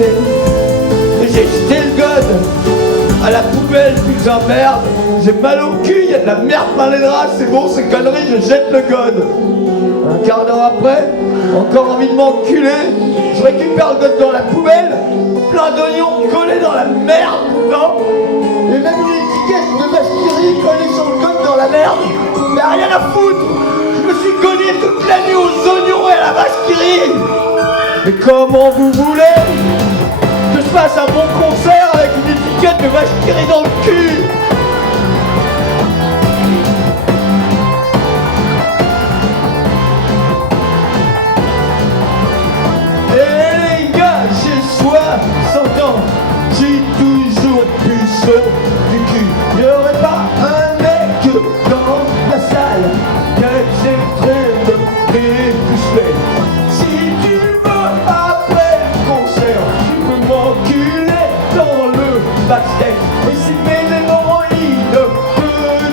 jeté. J'ai jeté le god à la poubelle, putain merde. J'ai mal au cul, y a de la merde dans les draps, c'est bon, c'est connerie, je jette le god. Un quart d'heure après, encore envie de m'enculer, je récupère le god dans la poubelle, plein d'oignons collés dans la merde, non. Et même une étiquette de vache qui rit collée sur le god dans la merde. Mais rien à foutre, je me suis cogné toute la nuit aux oignons et à la vache qui rit. Mais comment vous voulez que je fasse un bon concert avec une étiquette de vache qui rit dans le cul? Et les gars, j'ai 60 ans, j'ai toujours puceau du cul. Y'aurait pas un mec dans la salle qui accepterait de m'épouser. Si tu veux après le concert, tu peux m'enculer dans le backstage. Et si mes hémorroïdes te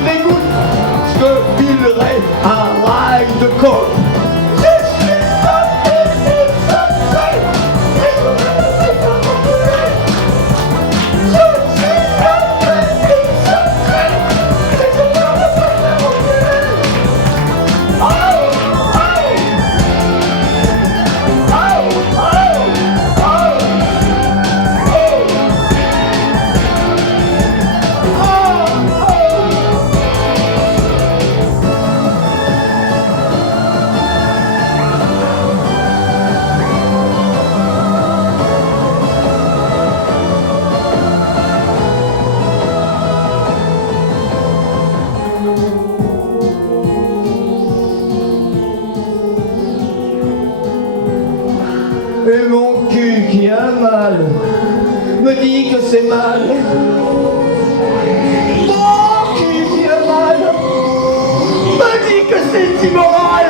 dégoûtent, je te filerai un rail de coke. Et mon cul qui a mal me dit que c'est mal. Mon cul qui a mal me dit que c'est immoral.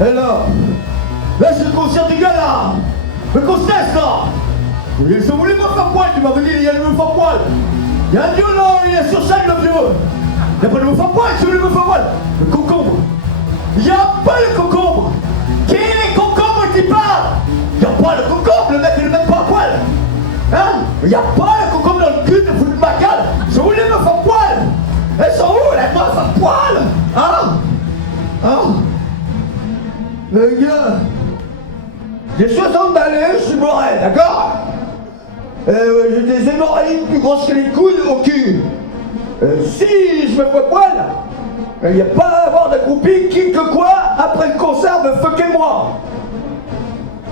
Alors, là c'est le concert du gars là. Le concert là. Ils ont voulu me faire poil, tu m'avais dit il y a le me faire poil. Il y a un violon, il est sur scène le vieux. Il n'y a pas de me faire poil, c'est voulu me faire poil. Le concombre. Il n'y a pas le concombre. Qui est les concombres qui parlent? Il n'y a pas le concombre, le mec il est même pas à poil. Hein? Il n'y a pas le concombre dans le cul de foutre ma gueule. Ils ont voulu me faire poil. Elles sont où les meufs à poil? Hein? Hein? Les gars, j'ai 60 balais, je suis bourré, d'accord? J'ai des hémorroïdes plus grosses que les couilles au cul. Si je me fais poil, il n'y a pas à avoir d'accroupi qui que quoi, après le concert, me fucker moi.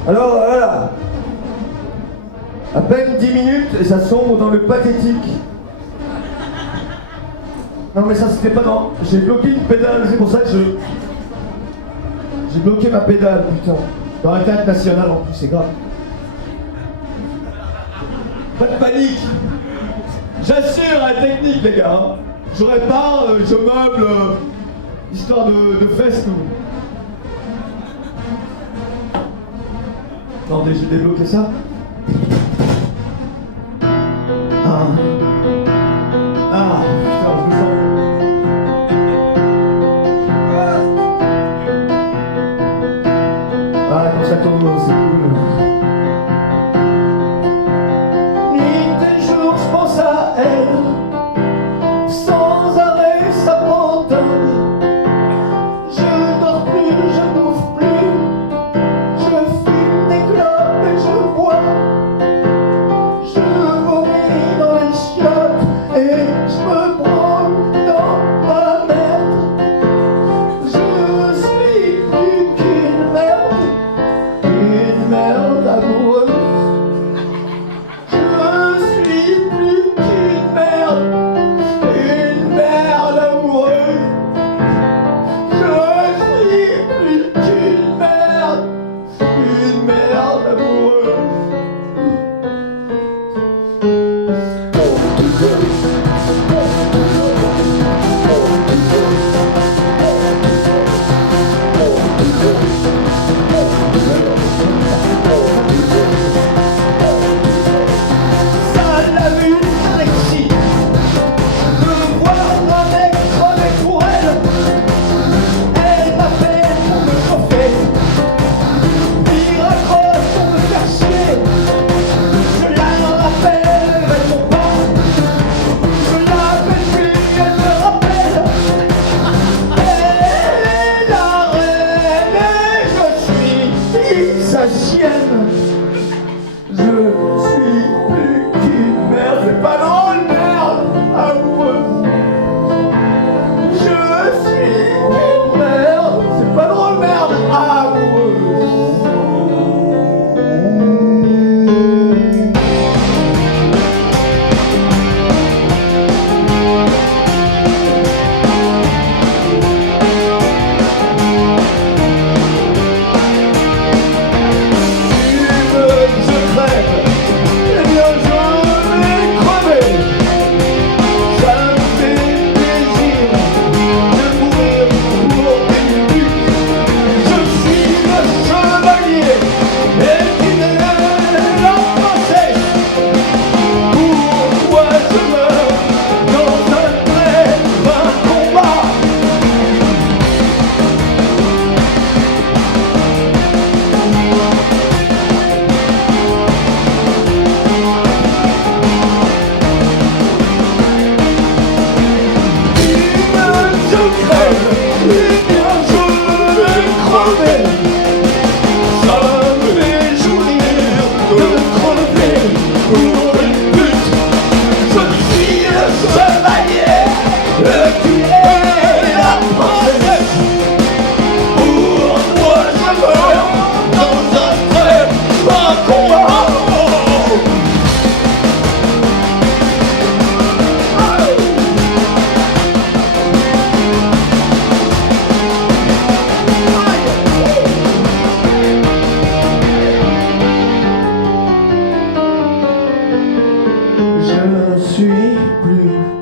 Alors voilà. À peine 10 minutes et ça sombre dans le pathétique. Non mais ça c'était pas non. J'ai bloqué une pédale, c'est pour ça que j'ai bloqué ma pédale, putain. Dans la tête nationale en plus, c'est grave. Pas de panique. J'assure la technique, les gars. Hein. Je répare, je meuble, histoire de fesses, nous. Attendez, j'ai débloqué ça. Ah, putain, je me sens. Ah, quand ça tourne, c'est cool. Nuit et jour, je pense à elle. Sans arrêt, ça m'entonne. Je dors plus, je bouffe plus. Je fume des clopes et je bois. Je vomis dans les chiens.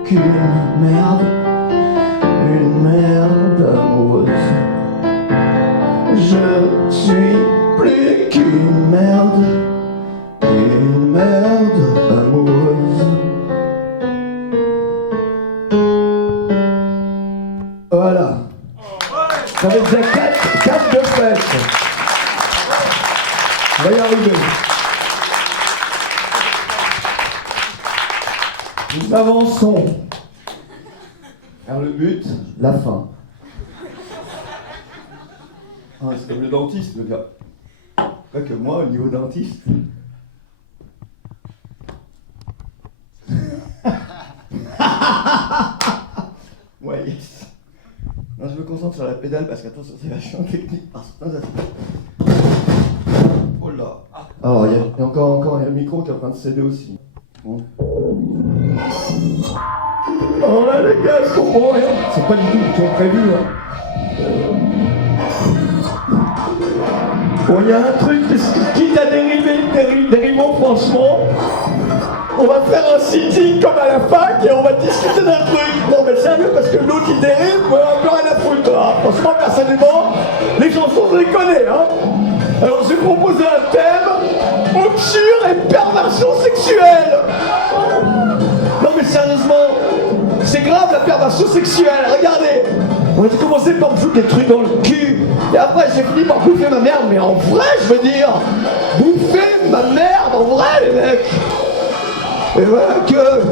qu'une merde, une merde amoureuse. Je suis plus qu'une merde amoureuse. Voilà. Ça fait déjà 4 de fête. On va y arriver. Nous avançons vers le but, la fin. Ah, c'est comme le dentiste, le gars. Pas que moi, au niveau dentiste. Ouais, yes. Non, je me concentre sur la pédale parce qu'attention, c'est vachement technique par certains aspects. Oh là. Alors, il y a encore un micro qui est en train de céder aussi. Bon. Oh là, les gars, je comprends rien. C'est pas du tout ce qu'ils ont prévu, hein. Bon, il y a un truc, quitte à dérivant, franchement, on va faire un sitting comme à la fac et on va discuter d'un truc. Non mais sérieux, parce que l'autre il dérive, on a plus rien à foutre. Hein. Franchement, personnellement, les chansons je les connais. Hein. Alors j'ai proposé un thème, obscure et perversion sexuelle. Non mais sérieusement, c'est grave la perversion sexuelle, regardez. On a commencé par me foutre des trucs dans le cul. Et après j'ai fini par bouffer ma merde, mais en vrai je veux dire, bouffer ma merde en vrai les mecs. Et voilà que...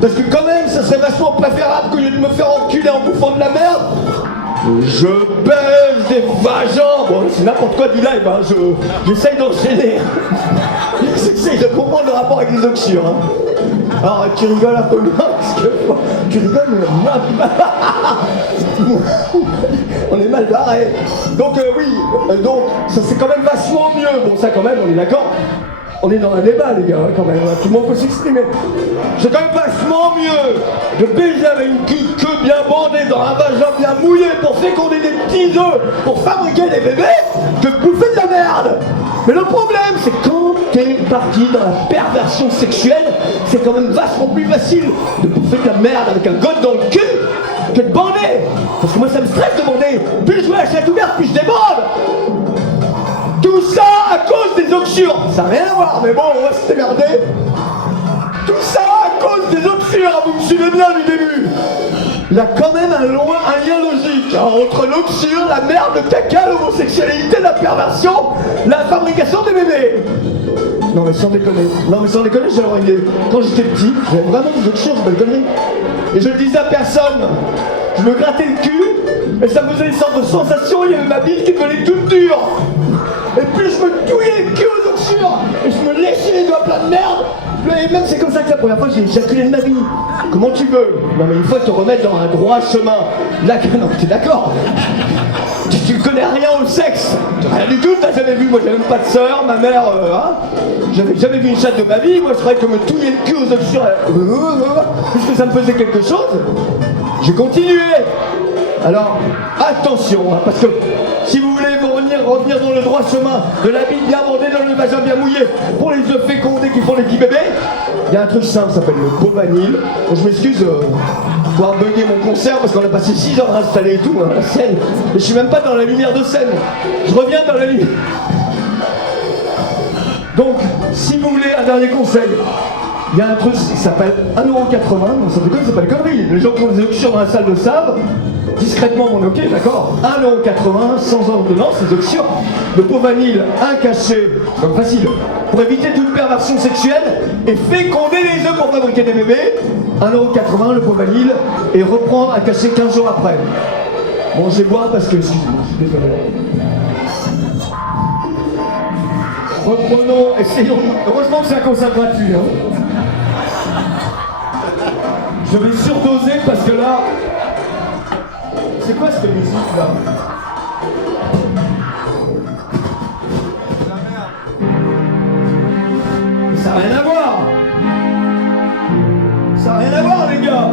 Parce que quand même ça serait vachement préférable qu'au lieu de me faire enculer en bouffant de la merde, je baise des vagins. Bon c'est n'importe quoi du live, hein. J'essaye d'enchaîner. J'essaye de comprendre le rapport avec les oxyures. Hein. Alors tu rigoles un peu bien parce que tu rigoles mais on est mal barré. Donc oui, donc ça c'est quand même vachement mieux. Bon ça quand même on est d'accord. On est dans un débat les gars quand même, tout le monde peut s'exprimer. C'est quand même vachement mieux de baiser avec une queue bien bandée dans un vagin bien mouillé pour féconder des petits œufs pour fabriquer des bébés que de bouffer de la merde. Mais le problème c'est quand t'es parti dans la perversion sexuelle, c'est quand même vachement plus facile de bouffer de la merde avec un god dans le cul que de bander. Parce que moi ça me stresse de bander. Plus je vais à la chatte ouverte, plus je débande. Tout ça à cause des oxyures. Ça n'a rien à voir, mais bon, on va se démerder. Tout ça à cause des oxyures, vous me suivez bien du début. Il y a quand même un lien logique hein, entre l'oxyure, la merde, le caca, l'homosexualité, la perversion, la fabrication des bébés. Non mais sans déconner, j'avais une idée. Quand j'étais petit, j'avais vraiment des oxyures, c'est pas une connerie. Et je le disais à personne. Je me grattais le cul, et ça me faisait une sorte de sensation, il y avait ma bille qui devenait toute dure. Et puis je me touillais le cul aux oxyures, et je me léchais les doigts plein de merde. Et même c'est comme ça que la première fois j'ai éjaculé de ma vie. Comment tu veux? Non mais il faut te remettre dans un droit chemin. Là, non, t'es d'accord? Tu connais rien au sexe. Rien du tout, t'as jamais vu. Moi j'avais même pas de sœur, ma mère, j'avais jamais vu une chatte de ma vie. Moi je croyais que me touiller le cul aux oxyures, puisque ça me faisait quelque chose. J'ai continué. Alors, attention, hein, parce que si vous voulez revenir dans le droit chemin de la bille bien bandée dans le vagin bien mouillé pour les œufs fécondés qui font les petits bébés, il y a un truc simple, ça s'appelle le Bovanil. Bon, je m'excuse pour avoir bugué mon concert parce qu'on a passé 6 heures à installer et tout, hein, la scène. Mais je suis même pas dans la lumière de scène. Je reviens dans la lumière. Donc, si vous voulez un dernier conseil, il y a un truc qui s'appelle 1,80€, ça fait quoi? Ça s'appelle connerie. Les gens qui ont des oxyures dans la salle de savent. Discrètement, mon ok, d'accord. 1,80€, sans ordonnance, les oxyures. Le pot vanille, un cachet, comme facile, pour éviter toute perversion sexuelle et féconder les œufs pour fabriquer des bébés. 1,80€, le pot vanille, et reprendre un cachet 15 jours après. Bon, je vais boire parce que, excusez-moi, je suis désolé. Reprenons, essayons. Heureusement que c'est un concert gratuit. Hein. Je vais surdoser parce que là. C'est quoi cette musique là? Mais ça n'a rien à voir! Ça n'a rien à voir les gars!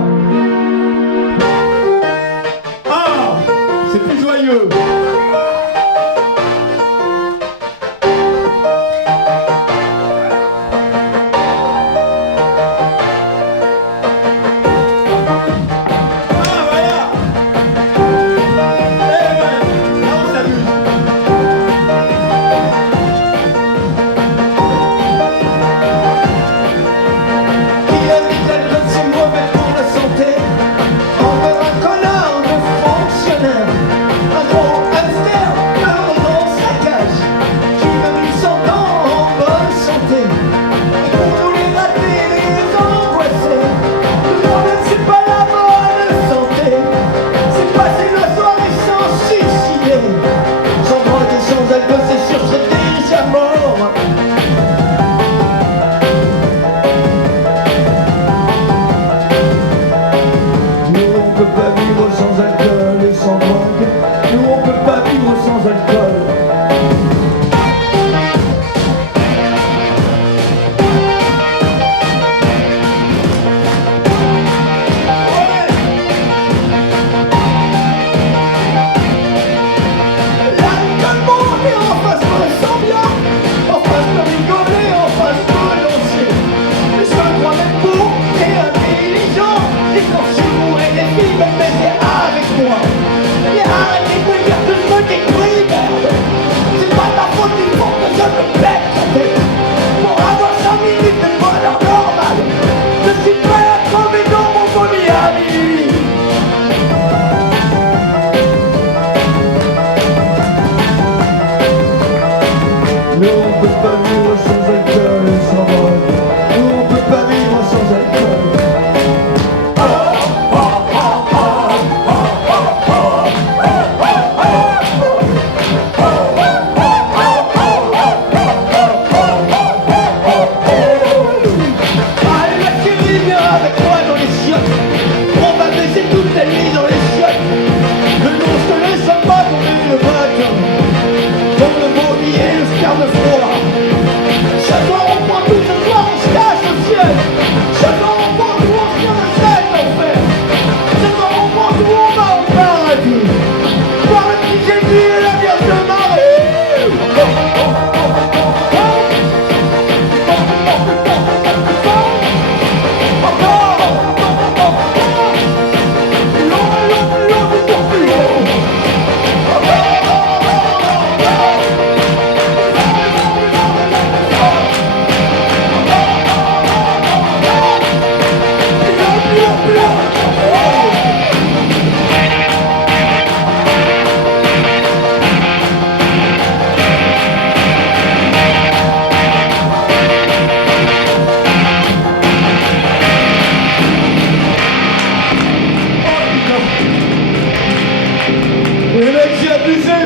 Ah! C'est plus joyeux!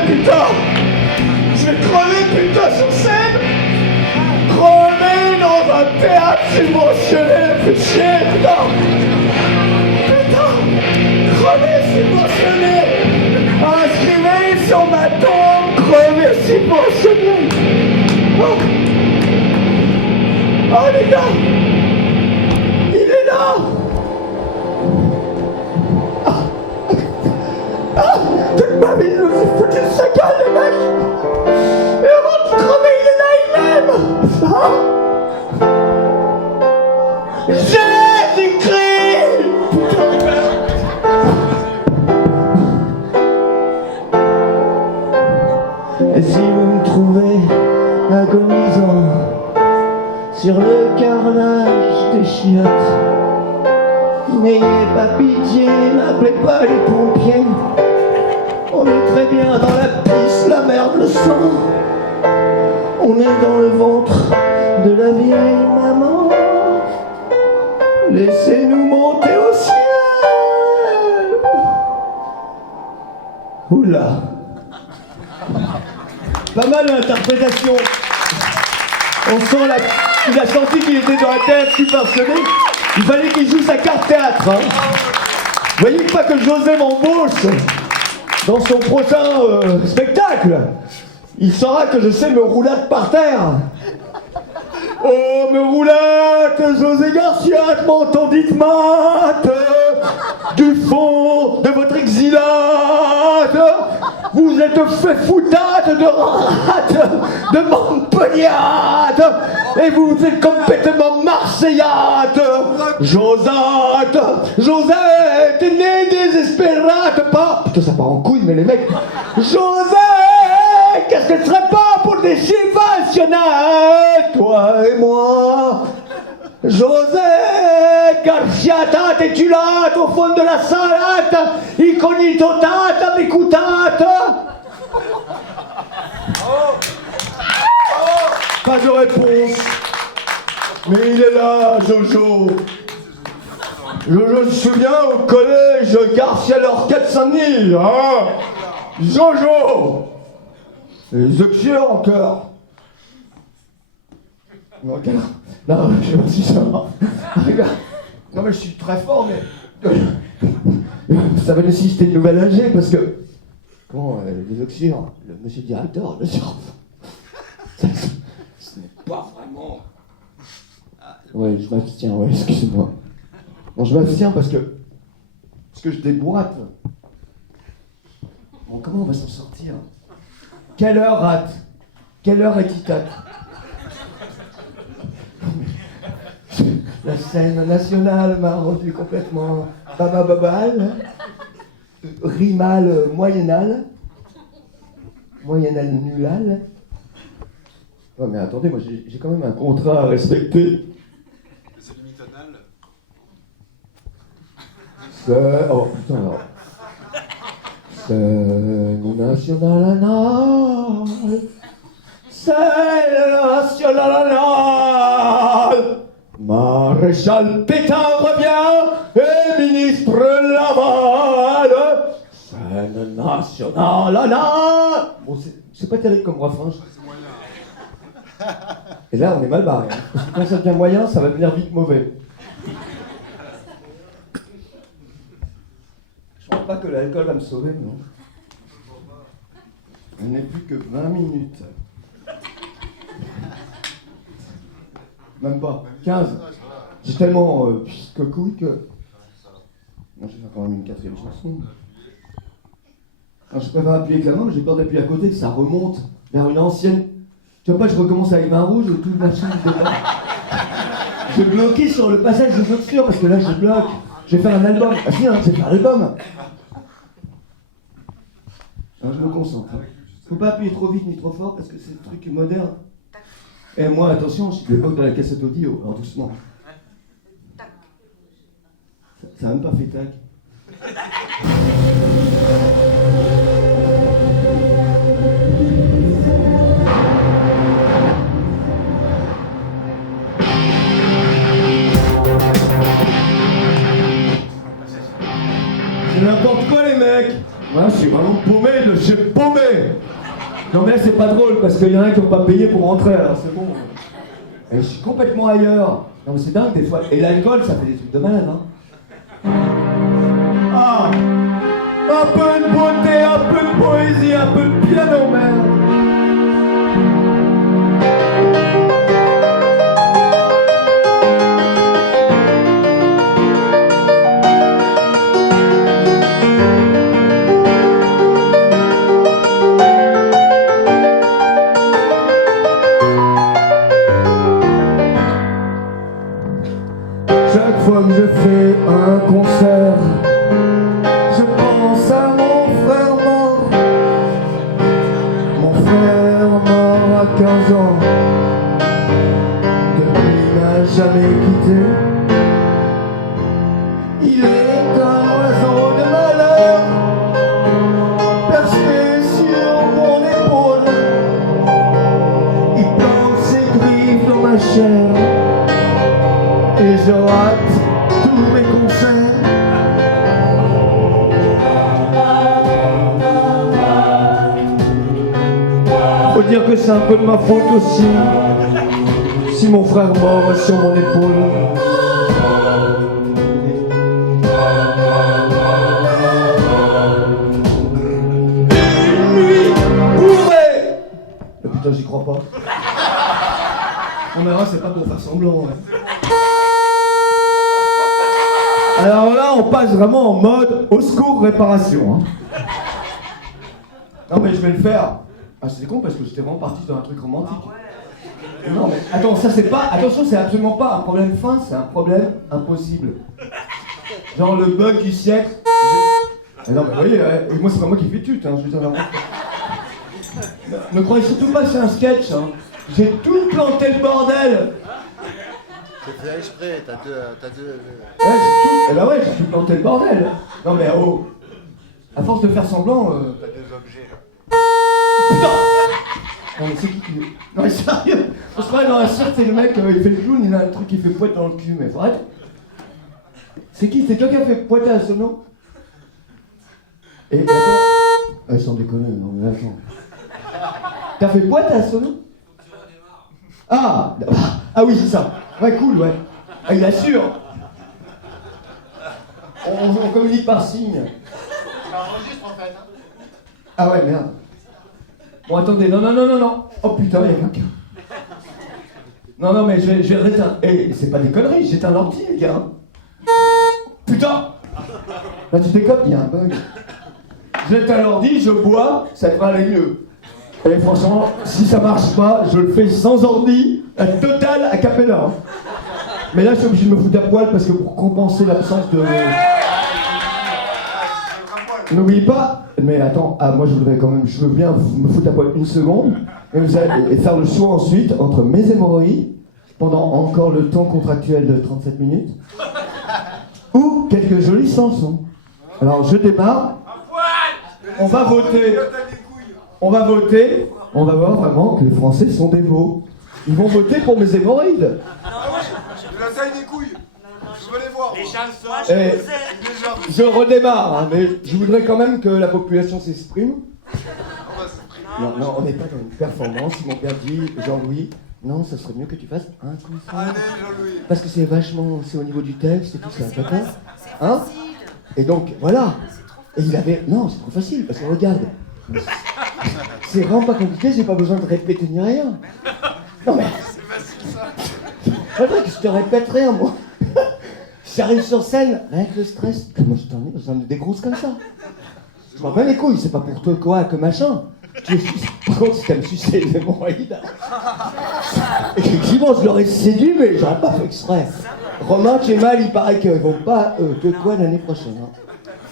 putain. Je vais crever, putain, sur scène. Crever dans un théâtre subventionné, fais chier, putain. Putain, crever subventionné. Inscrivez sur ma tombe, crever subventionné. Oh. Oh les gars, il est là. Toute ma vie, je me suis foutu de sa gueule, les mecs. Et avant de crever, il est là, il m'aime. Jésus-Christ. Et si vous me trouvez agonisant sur le carrelage des chiottes, n'ayez pas pitié, n'appelez pas les pompiers. On est très bien dans la pisse, la merde, le sang. On est dans le ventre de la vieille maman. Laissez-nous monter au ciel. Oula. Pas mal l'interprétation. On sent il a senti qu'il était dans un théâtre subventionné. Il fallait qu'il joue sa carte théâtre. Hein. Vous voyez pas que José m'embauche dans son prochain spectacle. Il saura que je sais me roulade par terre. Oh, me roulade, José Garcia, je m'entends dites mat du fond de votre exilade. Vous êtes fait foutade de rate, de Montpelliade, et vous êtes complètement marseillade. Josette, Josette, né désespérate, pas... Putain, ça part en couille, mais les mecs... Josette, qu'est-ce que ce serait pas pour des subventionnés, toi et moi? José Garcia, t'es-tu là, au fond de la salade? Iconito tata, m'écoutate? Pas de réponse. Mais il est là, Jojo. Jojo, je me souviens au collège Garcia Lorca de Saint-Denis, hein? Jojo. Les Oxieurs encore. Non, je sais pas si ça va. Regarde. Non mais je suis très fort, mais... Ça va nécessiter une nouvelle AG, parce que... Comment, les Oxieurs, le monsieur directeur, le sur... Ce n'est pas vraiment... Ouais, je m'abstiens, ouais, excusez-moi. Non, je m'abstiens parce que je déboîte. Bon, comment on va s'en sortir? Quelle heure rate? Quelle heure est Titac? La scène nationale m'a rendu complètement babababal, rimal moyenal nulal. Oh mais attendez, moi j'ai quand même un contrat à respecter. C'est limitonal. C'est... Oh putain alors. Scène nationale anale. Scène nationale anale. Maréchal Pétain revient et ministre Laval. Scène nationale anale. Bon, c'est pas terrible comme refrain. Et là, on est mal barré. Hein. Parce que quand ça devient moyen, ça va devenir vite mauvais. Je pense pas que l'alcool va me sauver, non. Il n'est plus que 20 minutes. Même pas. 15. J'ai tellement cocouille que... Non, je vais faire quand même une quatrième chanson. Je préfère appuyer avec la main, mais j'ai peur d'appuyer à côté, que ça remonte vers une ancienne... Tu vois pas, je recommence avec vin rouge et tout le machin de départ. Je vais bloquer sur le passage de Saussure parce que là je bloque. Je vais faire un album. Ah si, hein, je vais faire un album. Alors je me concentre. Hein. Faut pas appuyer trop vite ni trop fort parce que c'est un truc moderne. Et moi, attention, je suis de l'époque de la cassette audio, alors doucement. Ça a même pas fait tac. C'est n'importe quoi les mecs. Moi, je suis vraiment paumé, je suis paumé. Non mais là, c'est pas drôle, parce qu'il y en a qui n'ont pas payé pour rentrer, alors c'est bon. Et je suis complètement ailleurs. Non mais c'est dingue des fois. Et l'alcool, ça fait des trucs de malade, hein. Ah, un peu de beauté, un peu de poésie, un peu de piano, merde. Chaque fois que je fais un concert, je pense à mon frère mort. Mon frère mort à 15 ans, depuis il n'a jamais quitté. Il est un oiseau de malheur, perché sur mon épaule. Il plante ses griffes dans ma chair, et je rate tous mes concerts. Faut dire que c'est un peu de ma faute aussi, si mon frère mort est sur mon épaule. Une nuit bourrée. Oh putain, j'y crois pas. On verra, c'est pas pour faire semblant. Ouais. Alors là, on passe vraiment en mode au secours réparation. Hein. Non mais je vais le faire. Ah c'est con parce que j'étais vraiment parti dans un truc romantique. Non mais attends, ça c'est pas. Attention, c'est absolument pas un problème fin, c'est un problème impossible. Genre le bug du siècle. Non mais vous voyez, moi c'est pas moi qui fais tute, hein, je veux dire vraiment. Ne croyez surtout pas que c'est un sketch, hein. J'ai tout planté le bordel. C'est fait exprès, t'as deux... Ouais, j'ai tout... Eh ben ouais, j'ai tout planté le bordel. Non mais oh, à force de faire semblant... T'as deux objets, là. Putain. Non mais c'est qui... Non mais sérieux, on se croirait dans la cirque, c'est le mec, il fait le clown, il a un truc qui fait poète dans le cul, mais faut arrêter. C'est qui? C'est toi qui a fait poêter à Sono? Et attends... sans déconner, non mais attends... T'as fait poète à Sono? Ah oui, c'est ça. Ouais, cool, ouais. Ah, il assure. On communique par signe. Ça enregistre, en fait, hein. Ah ouais, merde. Bon, attendez, non. Oh putain, il y a quelqu'un. Non, mais je vais réteindre. Eh, c'est pas des conneries, j'éteins l'ordi, les gars. Putain. Là, tu déconnes, il y a un bug. J'éteins l'ordi, je bois, ça devrait aller mieux. Et franchement, si ça marche pas, je le fais sans ordi, total a cappella. Mais là, je suis obligé de me foutre à poil parce que pour compenser l'absence de... N'oubliez pas, mais attends, moi je veux bien me foutre à poil une seconde, et vous allez faire le choix ensuite entre mes hémorroïdes, pendant encore le temps contractuel de 37 minutes, ou quelques jolies chansons. Alors je démarre, on va voter. On va voter, on va voir vraiment que les Français sont des veaux. Ils vont voter pour mes hémorroïdes. Ah oui, de la taille des couilles. Je veux les voir. Les chansons, Je redémarre, hein, mais je voudrais quand même que la population s'exprime. On va s'exprimer. Non, on n'est pas dans une performance. Ils m'ont bien dit, Jean-Louis, non, ça serait mieux que tu fasses un concert. Allez, Jean-Louis. Parce que c'est vachement, c'est au niveau du texte et tout ça, d'accord? Hein? Et donc, voilà. Et il avait... Non, c'est trop facile, parce que regarde. C'est vraiment pas compliqué, j'ai pas besoin de répéter ni rien. Non mais... C'est facile, ça. C'est vrai que je te répète rien, moi. J'arrive sur scène, avec le stress, comment je t'en ai, j'en ai des grosses comme ça. Je m'en bats les couilles, c'est pas pour toi quoi, que machin. Par contre, si t'aimes sucer les hémorroïdes... Effectivement, je l'aurais séduit, mais j'aurais pas fait exprès. Romain, tu es mal, il paraît qu'ils vont pas te quoi l'année prochaine. Hein.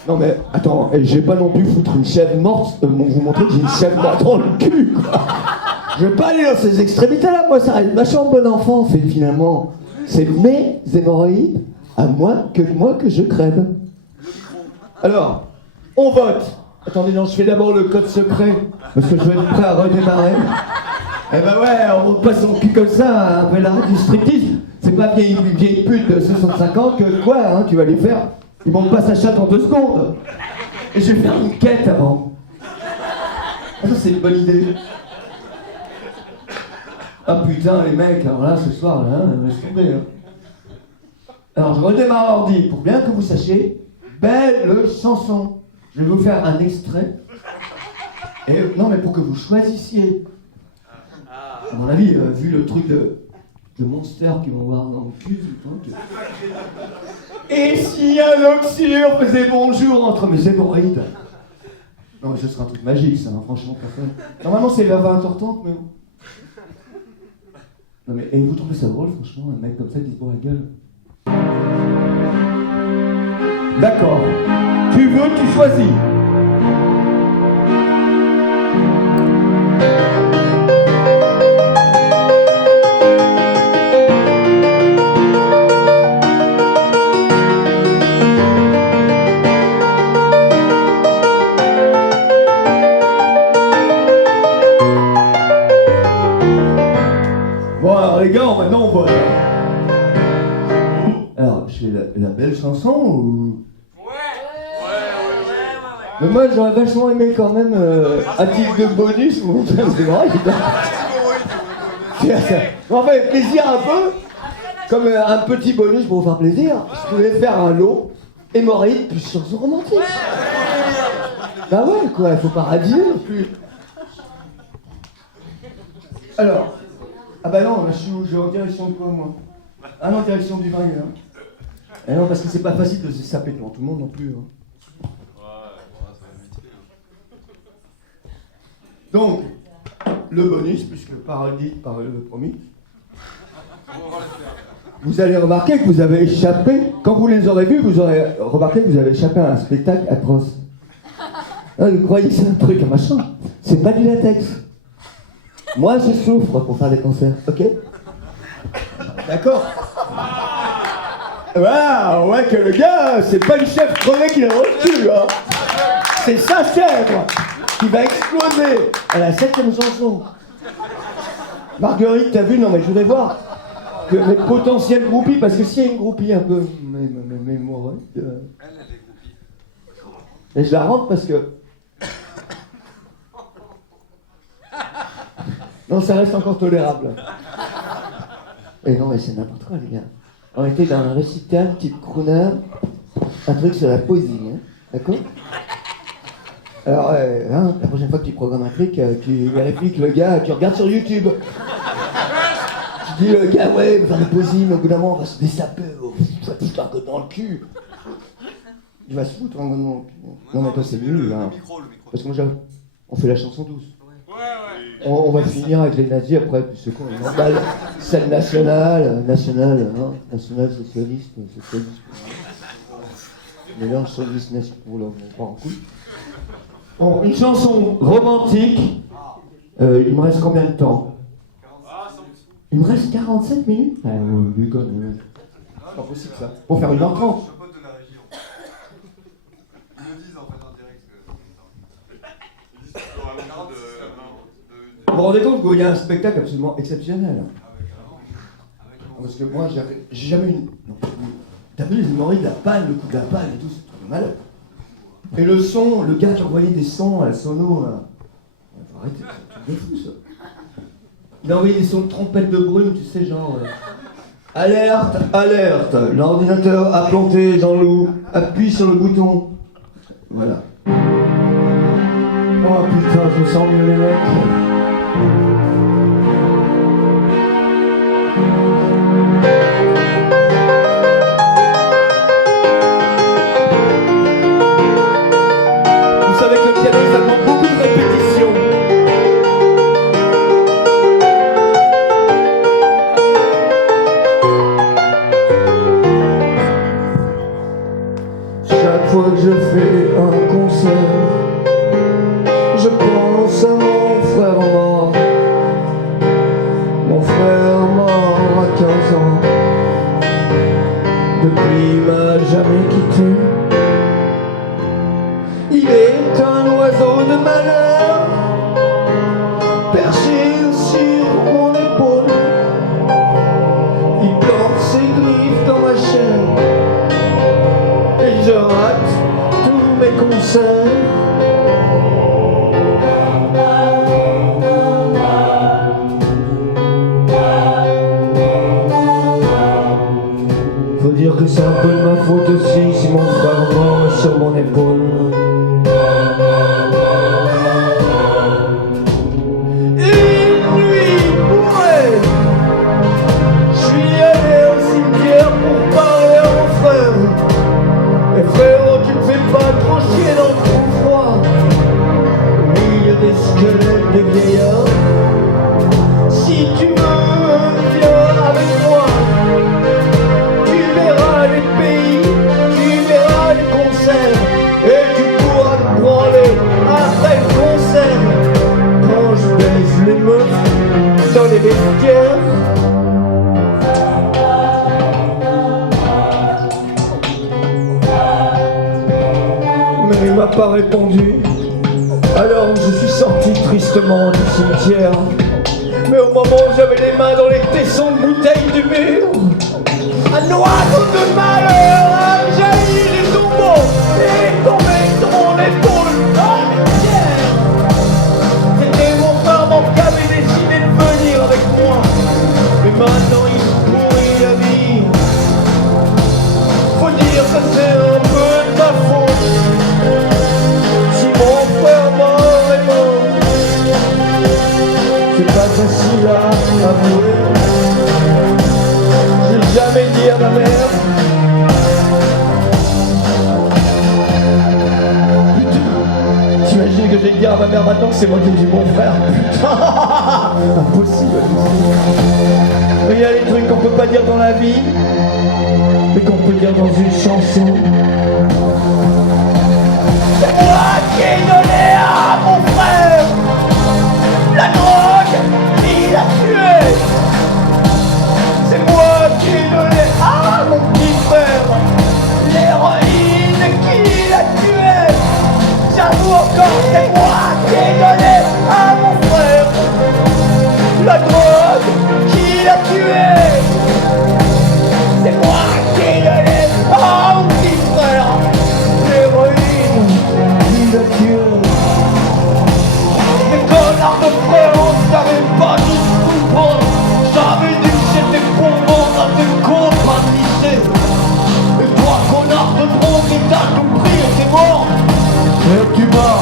Non mais, attends, j'ai pas non plus foutre une chèvre morte, vous montrer que j'ai une chèvre morte dans le cul, quoi. Je vais pas aller dans ces extrémités-là, moi, ça reste vachement bon enfant, fait finalement. C'est mes hémorroïdes, à moi que je crève. Alors, on vote. Attendez, non, je fais d'abord le code secret, parce que je vais être prêt à redémarrer. Eh ben ouais, on monte pas son cul comme ça, un peu l'arrêt du striptease. C'est pas vieille pute de 65 ans que quoi, hein, tu vas les faire. Ils montent pas sa chatte en 2 secondes. Et je vais faire une quête avant. Ah, ça, c'est une bonne idée. Ah putain, les mecs, alors là, ce soir, là, laisse tomber. Hein. Alors, je redémarre l'ordi pour bien que vous sachiez. Belle chanson. Je vais vous faire un extrait. Et non, mais pour que vous choisissiez. À mon avis, vu le truc de monsters qui vont voir dans le cul, le truc. Et si un oxyure faisait bonjour entre mes hémorroïdes? Non, mais ce sera un truc magique, ça, hein, franchement, personne. Normalement, c'est la 20h30, mais bon. Non, mais et vous trouvez ça drôle, franchement, un mec comme ça qui se bourre la gueule? D'accord. Tu veux, tu choisis. Bon, alors les gars, maintenant on vote. Alors, je fais la belle chanson ou... Mais moi j'aurais vachement aimé quand même, à titre de bonus, mon frère, c'est vrai. On va faire plaisir un peu, comme un petit bonus pour vous faire plaisir. Je pouvais faire un lot hémorroïde plus chanson romantique. Bah ouais, quoi, il faut pas radier non plus. Alors, ah bah non, là je suis en direction de quoi moi? Ah non, en direction du vin, hein. Eh non, parce que c'est pas facile de se saper devant tout le monde non plus. Hein. Donc, le bonus, puisque parodie par le promis. Vous allez remarquer que vous avez échappé, quand vous les aurez vus, vous aurez remarqué que vous avez échappé à un spectacle atroce. Ah, vous croyez que c'est un truc, un machin? C'est pas du latex. Moi, je souffre pour faire des concerts, ok? D'accord? Waouh, ouais, que le gars, c'est pas une chef crevée qui l'a reçu, hein. C'est sa chèvre qui va exploser à la 7e chanson. Marguerite, t'as vu? Non, mais je voudrais voir que mes potentiels groupies, parce que s'il y a une groupie un peu mémorable, Elle est groupie. et je la rentre parce que... Non, ça reste encore tolérable. Et non, mais c'est n'importe quoi, les gars. On était dans un récital, type crooner, un truc sur la poésie, hein, d'accord? Alors, hein, la prochaine fois que tu programmes un truc, tu vérifies que le gars, tu regardes sur YouTube. Tu dis, le gars, ouais, il va faire de la poésie, mais au bout d'un moment, on va se dessaper, tu vas te foutre un coup dans le cul. Il va se foutre un coup dans le cul. Non, mais toi, c'est nul, là. Le micro. Parce que moi, on fait la chanson douce. On va finir avec les nazis après, puis c'est quoi, on emballe. Scène nationale, hein, national socialiste. Mélange socialiste pour l'homme, on part en couille. Bon, une chanson romantique. Il me reste combien de temps? Il me reste 47 minutes. Ah, déconne. C'est pas possible ça. Pour faire 1h30. Je peux te la régie. Ils me disent en fait en direct que. Ils disent qu'il y aura vraiment de. Vous vous rendez compte qu'il y a un spectacle absolument exceptionnel. Parce que moi, j'ai jamais une... T'as vu les hémorroïdes, la panne, le coup de la panne et tout, c'est trop malade. Et le son, le gars qui envoyait des sons à la sono, là... Faut arrêter, c'est un truc de fou, ça. Il a envoyé des sons de trompette de brume, tu sais, genre... Alerte, alerte, l'ordinateur a planté dans l'eau, appuie sur le bouton. Voilà. Oh putain, je me sens mieux, les mecs. Vous savez que le piano, ça demande beaucoup de répétition. Chaque fois que je fais un concert, je pense à mon frère mort. Mon frère mort à 15 ans. Depuis il m'a jamais quitté. Il est un oiseau de malheur, perché sur mon épaule. Il plante ses griffes dans ma chair, et je rate tous mes concerts. concert. Faut dire que c'est un peu de ma faute aussi si mon frère mort est sur mon épaule. Une nuit, ouais, je suis allé au cimetière pour parler à mon frère. Et frérot, tu me fais pas trop chier dans le trou froid, au milieu des squelettes de vieillards. Si tu veux, viens avec moi. Tu verras les pays, tu verras les concerts, et tu pourras te branler après le concert. Quand je baise les meufs dans les vestiaires. Mais il m'a pas répondu. Alors je suis sorti tristement du cimetière. Mais au moment où j'avais les mains dans les tessons de bouteilles du mur, un oiseau de malheur a jailli du tombeau et est tombé sur mon épaule. Oh mais Pierre, c'était mon frère qui avait décidé de venir avec moi. Mais maintenant il se pourrit la vie. Faut dire que c'est un peu de ma faute si mon frère mort est mort. C'est pas facile à avouer. J'ai jamais dit à ma mère. Putain, t'imagines que j'ai dit à ma mère maintenant que c'est moi qui ai tué mon frère. Putain, impossible. Mais il y a des trucs qu'on peut pas dire dans la vie, mais qu'on peut dire dans une chanson. C'est moi qui ai donné à mon frère la drogue, il l'a tué. C'est moi qui ai donné à mon petit frère l'héroïne qui l'a tué. J'avoue encore, c'est moi qui ai donné à mon frère la drogue qui l'a tué. C'est moi qui ai donné à mon petit frère l'héroïne qui l'a tué. Les connards de frères, on savait pas du tout comprendre. J'avais dit que j'étais pour moi à tes contre un lycée. Et toi, connard de drogue, et t'as compris, t'es mort. Et tu m'as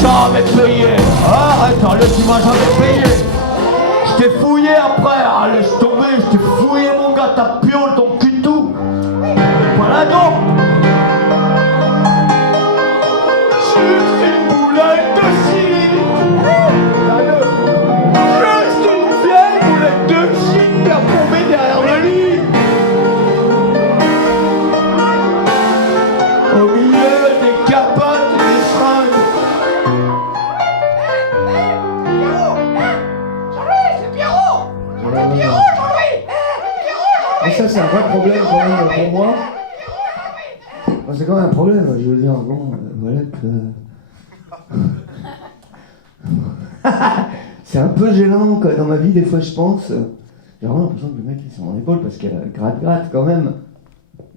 jamais payé. Arrête, allez, tu m'as jamais payé. Je t'ai fouillé après, allez, laisse tomber, je t'ai fouillé mon gars, ta piole, ton cul tout. Voilà donc. Juste une boulette de cire. Juste une vieille boulette de chine qui a tombé derrière le lit. Au milieu des capotes et des seringues. Jean-Louis, c'est Pierrot! C'est Pierrot, Jean-Louis! Et ça, c'est un vrai problème quand même pour moi. C'est quand même un problème, je veux dire, bon, voilà que... C'est un peu gênant quoi, dans ma vie, des fois je pense. J'ai vraiment l'impression que le mec est sur mon épaule parce qu'elle gratte quand même.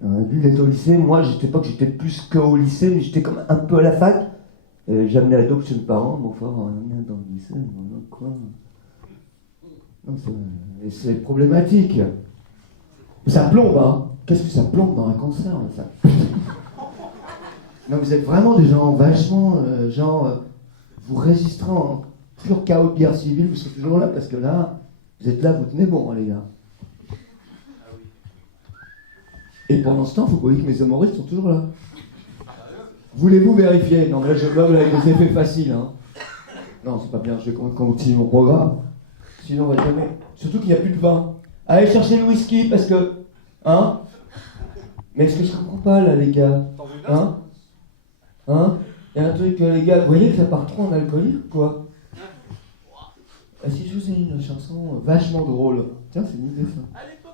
Lui il était au lycée, moi j'étais pas que j'étais plus qu'au lycée, mais j'étais comme un peu à la fac. J'ai amené l'adoption de parents, mon frère a amené dans le lycée, voilà quoi. Non, c'est problématique. Ça plombe, hein. Qu'est-ce que ça plombe dans un concert, ça? Non, vous êtes vraiment des gens vachement, vous résisterez en pur chaos de guerre civile, vous serez toujours là, parce que là, vous êtes là, vous tenez bon, hein, les gars. Et pendant ce temps, faut pas oublier que mes humoristes sont toujours là. Voulez-vous vérifier? Non, mais là, je meuble avec des effets faciles, hein. Non, c'est pas bien, je vais continuer mon programme. Sinon, on va jamais... Surtout qu'il n'y a plus de vin. Allez chercher le whisky, parce que... Hein? Mais est-ce que je comprends pas, là, les gars? Hein? Hein? Il y a un truc, les gars, vous voyez que ça part trop en alcoolique, quoi? Si je vous ai une chanson vachement drôle. Tiens, c'est une idée, ça.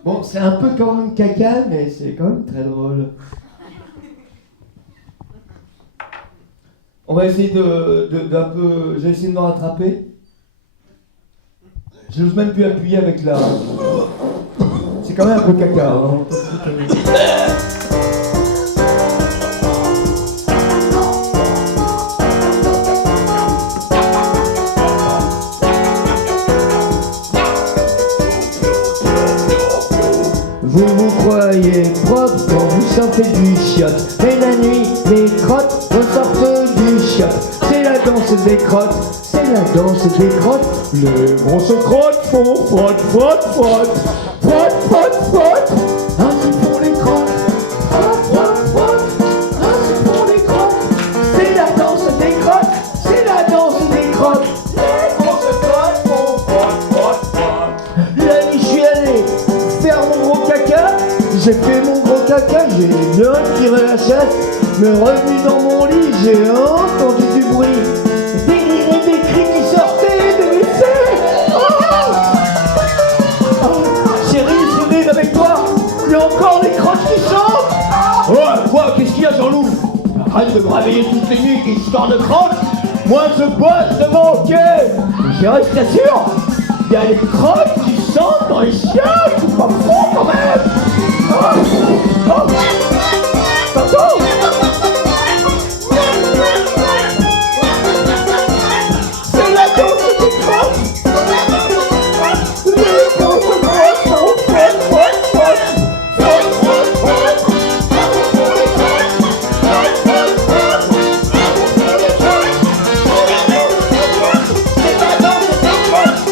Bon, c'est un peu quand même caca, mais c'est quand même très drôle. On va essayer d'un peu... J'ai essayé de me rattraper. Je n'ose même plus appuyer avec la... C'est quand même un peu caca, hein. sortent du chiotte. Mais la nuit, les crottes ressortent du chiotte. C'est la danse des crottes, c'est la danse des crottes. Les grosses crottes font frotte, frotte, frotte. Frotte, frotte, frotte. Ainsi font les crottes. Frotte, frotte, frotte. Ainsi font les crottes. C'est la danse des crottes, c'est la danse des crottes. Les grosses crottes font frotte, frotte, frotte. La nuit, je suis allé faire mon gros caca. J'ai fait mon gros caca, j'ai bien tiré la chasse. Mais revenu dans mon lit, j'ai entendu du bruit. Des rires et des cris qui sortaient de l'essai. Chérie, je rire avec toi. Il y a encore les crottes qui chantent. Ouais, quoi, qu'est-ce qu'il y a, Jean-Loup? Arrête de me réveiller toutes les nuits, histoire de crottes. Moi, je bosse devant au quai. Chérie, je t'assure, il y a les crottes qui chantent dans les chiottes. C'est pas faux quand même. Pardon. C'est la danse des crottes. Les grosses crottes sont frottes, frottes, frottes. Frotte, frotte, frotte. C'est la danse des crottes.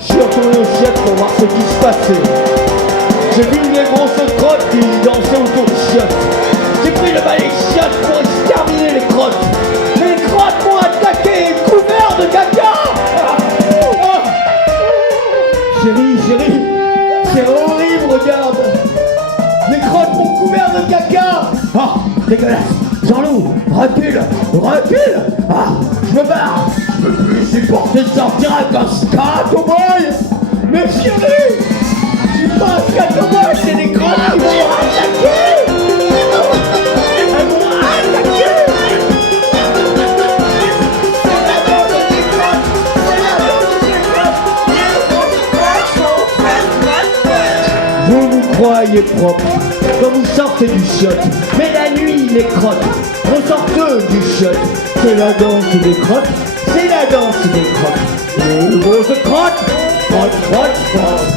Je suis retourné au chiottes pour voir ce qui se passait. J'ai vu les grosses crottes qui dansaient autour de chiottes. J'ai pris le balai chiottes pour exterminer les crottes. Les crottes m'ont attaqué, couvert de caca. Chérie, chérie, c'est horrible, regarde. Les crottes m'ont couvert de caca. Ah, dégueulasse. Jean-Loup, recule, recule. Ah, je me barre. Je peux plus supporter de sortir avec un scat-boy. Mais chérie, je suis pas un scat-boy, c'est des crottes qui vont attaquer. Elles vont attaquer. C'est la danse des crottes, c'est la danse des crottes. Les grosses crottes sont faites, faites, faites. Vous vous croyez propre quand vous sortez du chiotte. Mais la nuit, les crottes ressortent du chiotte. C'est la danse des crottes, c'est la danse des crottes. Les grosses crottes, crottes, crottes, crottes.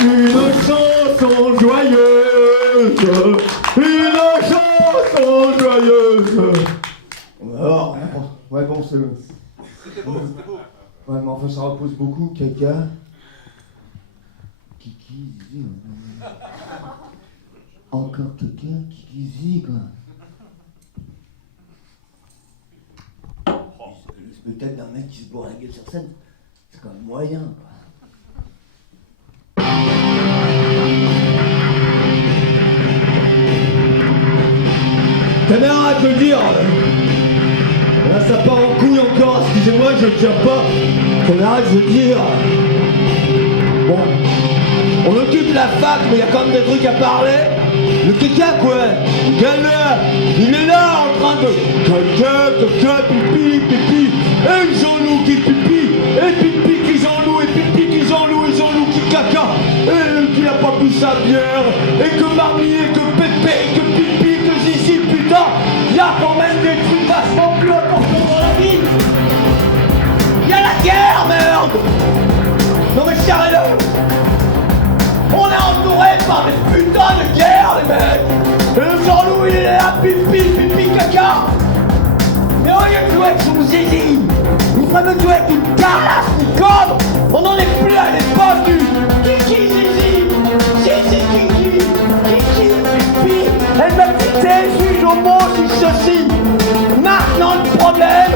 Une chanson joyeuse, une chanson joyeuse. Alors, ouais bon c'est le... C'était beau, c'était beau. Ouais mais enfin ça repose beaucoup, caca. Kiki, zizi. Encore caca, kiki, zizi quoi. Le spectacle d'un mec qui se bourre la gueule sur scène, c'est quand même moyen quoi. Caméra, je veux dire. Là, ça part en couille encore, excusez-moi, je ne tiens pas. Caméra, je veux dire. Bon, on occupe la fac, mais il y a quand même des trucs à parler. Le caca, quoi. Regarde-le, il est là en train de caca, caca, pipi, pipi. Et Jean-Loup qui pipi, et pipi qui Jean-Loup, et pipi qui Jean-Loup, et Jean-Loup qui caca. Et qui n'a pas bu sa bière, et que Marmier, que Pépé, que pipi, que Zizi, putain. Il y a quand même des trucs vachement plus importants dans la vie. Il y a la guerre, merde. Non mais charrez-le. On est entouré par des putains de guerres, les mecs. Et le Jean-Loup, il est là, pipi, pipi, caca. Mais au lieu de jouer avec son zizi, il ferait me jouer avec une carasse, une corde. On n'en est plus à l'époque du kiki, zizi, zizi, kiki, kiki, pipi. Elle m'a quitté, suis-je au mot, si ceci. Maintenant, le problème,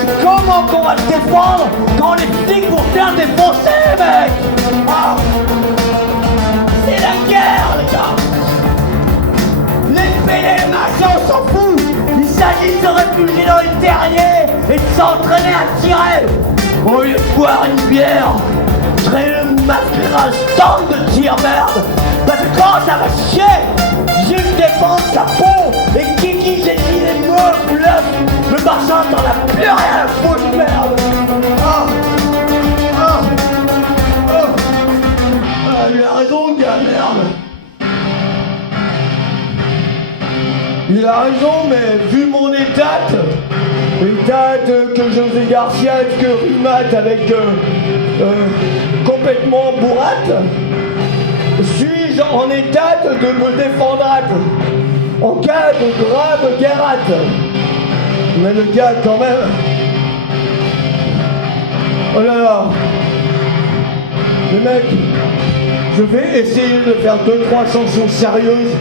c'est comment qu'on va se défendre quand les flics vont faire défoncer, mec. Ah. C'est la guerre, les gars. Les PD, les machins, on s'en fout. Il s'agit de se réfugier dans les terriers et de s'entraîner à tirer. Au lieu de boire une bière, je serais masquer un stand de tire-merde. Parce que quand ça va chier, j'ai une défense sa peau. Et Kiki, j'ai dit les mots, bluff. Le marchand t'en a plus rien à foutre, merde. Il a raison, gars, merde. Il a raison, mais vu mon état que José Garcia et que Rimat avec complètement bourrate, suis-je en état de me défendre en cas de grave guerrate. Mais le gars, quand même. Oh là là. Les mecs, je vais essayer de faire 2-3 chansons sérieuses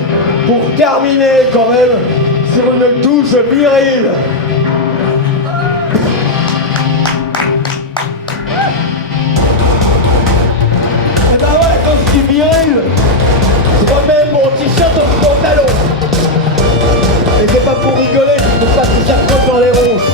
pour terminer quand même sur une touche virile. Et bah ouais, quand je dis viril, je remets mon t-shirt au pantalon. Et c'est pas pour rigoler, c'est pour pas que ça croque dans les ronces.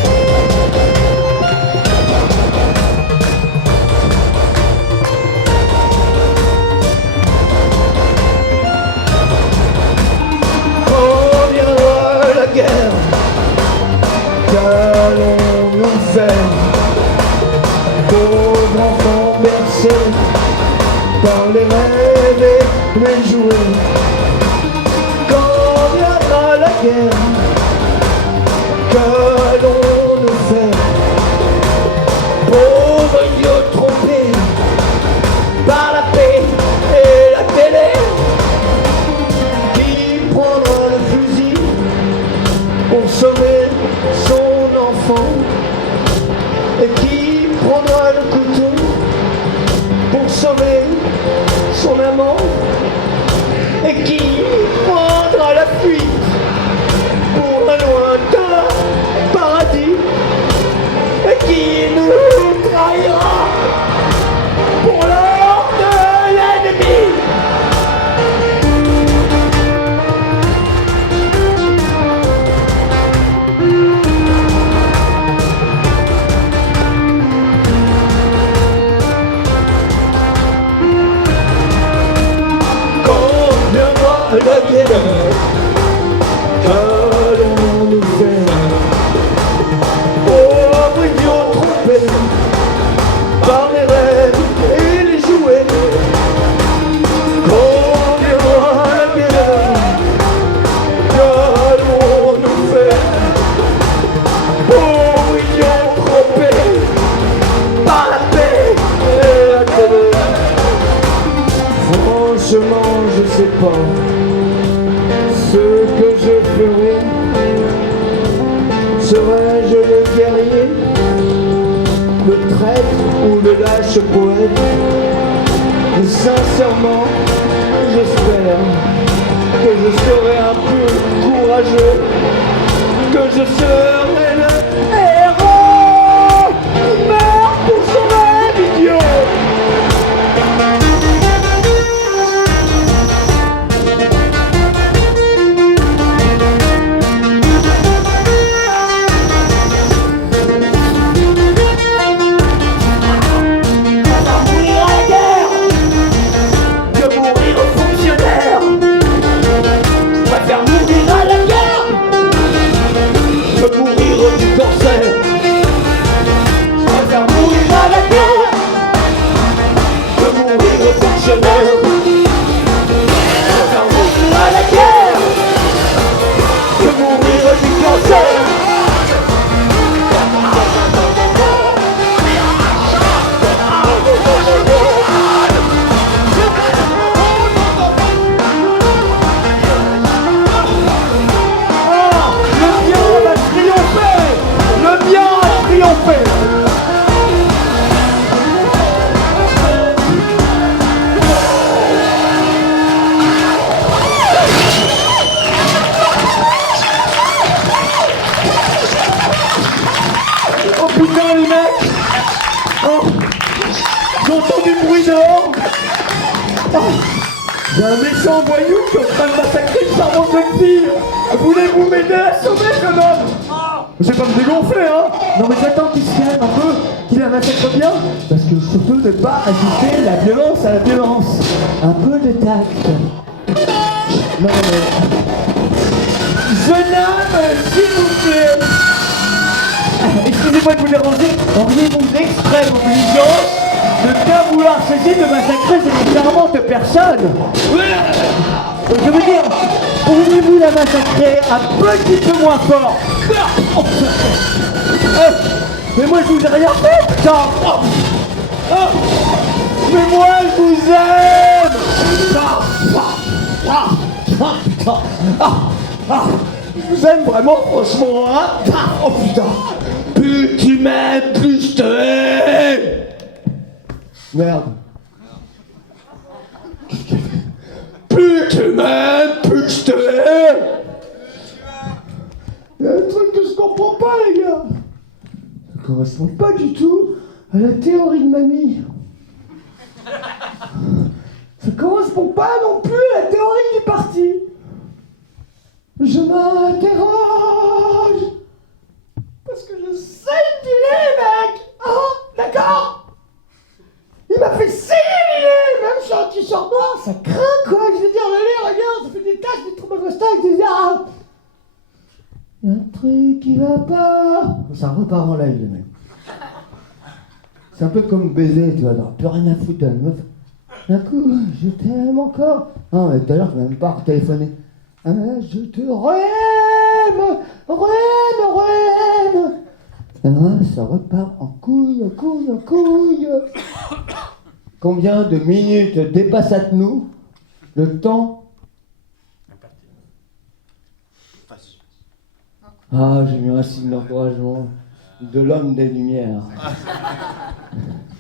Qu'allons-nous faire, pauvres enfants bercés par les rêves et les jouets? Quand viendra la guerre, qu'allons-nous faire, pauvres idiots trompés par la paix et la télé? Qui prendra le fusil pour sauver son enfant? Et qui prendra le couteau pour sauver son amant? Et qui prendra la fuite pour un lointain paradis? Et qui nous trahira pour l'or de l'ennemi? La guerre, qu'allons-nous faire, pauvres idiots trompés par les rêves et les jouets? Quand viendra la guerre, qu'allons-nous faire, pauvres idiots trompés par la paix et la télé? Franchement, je sais pas ce que je ferai. Serais-je le guerrier, le traître ou le lâche poète? Mais sincèrement, j'espère que je serai un peu courageux, que je serai le héros qui meurt pour son rêve idiot. J'ai un méchant voyou qui est en train de massacrer une charmante jeune fille. Voulez-vous m'aider à sauver ce jeune homme? C'est pas me dégonfler, hein. Non mais j'attends qu'il se calme un peu, qu'il la massacre bien. Parce que surtout ne pas ajouter la violence à la violence. Un peu de tact. Non mais... Jeune homme, s'il vous plaît. Excusez-moi de vous déranger, auriez-vous l'extrême obligeance de bien vouloir cesser de massacrer cette charmante personne? Je veux dire, pourriez-vous la massacrer un petit peu moins fort? Mais moi je vous ai rien fait, putain! Mais moi je vous aime! Je vous aime vraiment, franchement, hein? Oh putain! Plus tu m'aimes, plus je te hais! Merde. Plus tu m'aimes, plus je te hais! Il y a un truc que je comprends pas, les gars! Ça correspond pas du tout à la théorie de mamie. Ça correspond pas non plus à la théorie du parti. Je m'interroge. Parce que je sais dealer, mec! Ah, d'accord? Il m'a fait saigner les nez, même sur un t-shirt noir, ça craint quoi, je veux dire, allez, regarde, ça fait des taches, des trous de moustache, des ah. Il y a un truc qui va pas. Ça repart en live, les mecs. C'est un peu comme baiser, tu vois, t'as plus rien à foutre de la meuf. D'un coup, je t'aime encore. Non, mais tout à l'heure, je vais même pas téléphoner. Ah, mais je te re-aime, re-aime. Et là, ça repart en couille, en couille, en couille. Combien de minutes dépassâtes-nous le temps? Ah, j'ai mis un signe d'encouragement de l'homme des Lumières.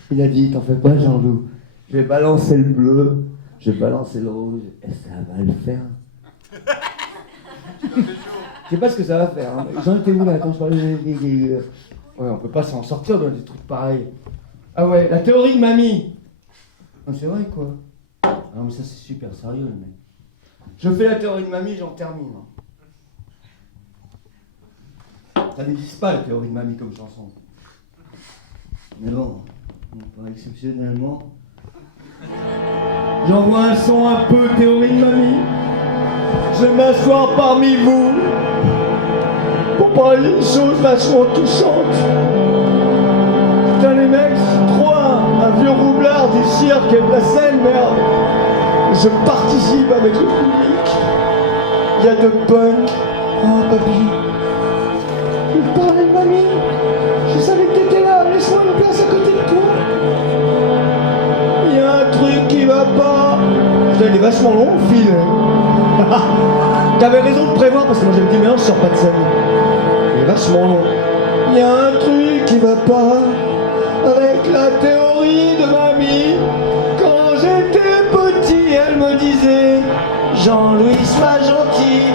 Il a dit, t'en fais pas, Jean-Loup. Je vais balancer le bleu, je vais balancer le rouge, et ça va le faire. Je sais pas ce que ça va faire. Hein. J'en étais où là quand je parlais des... Ouais, on peut pas s'en sortir dans des trucs pareils. Ah ouais, la théorie de mamie. Ah, c'est vrai quoi. Non mais ça c'est super sérieux le mec. Je fais la théorie de mamie, j'en termine. Ça n'existe pas la théorie de mamie comme chanson. Mais bon, pas exceptionnellement. J'envoie un son un peu théorie de mamie. Je vais m'asseoir parmi vous pour parler d'une chose vachement touchante. Putain les mecs, c'est trop un vieux roublard du cirque et de la scène, merde. Je participe avec le public. Il y a de punk. Oh papy. Il parlait de mamie. Je savais que t'étais là, laisse-moi une place à côté de toi. Il y a un truc qui va pas. Putain, il est vachement long le fil. T'avais raison de prévoir parce que moi j'ai le dimanche, je sors pas de scène. Il est vachement long. Il y a un truc qui va pas avec la théorie de mamie. Quand j'étais petit, elle me disait Jean-Louis, sois gentil,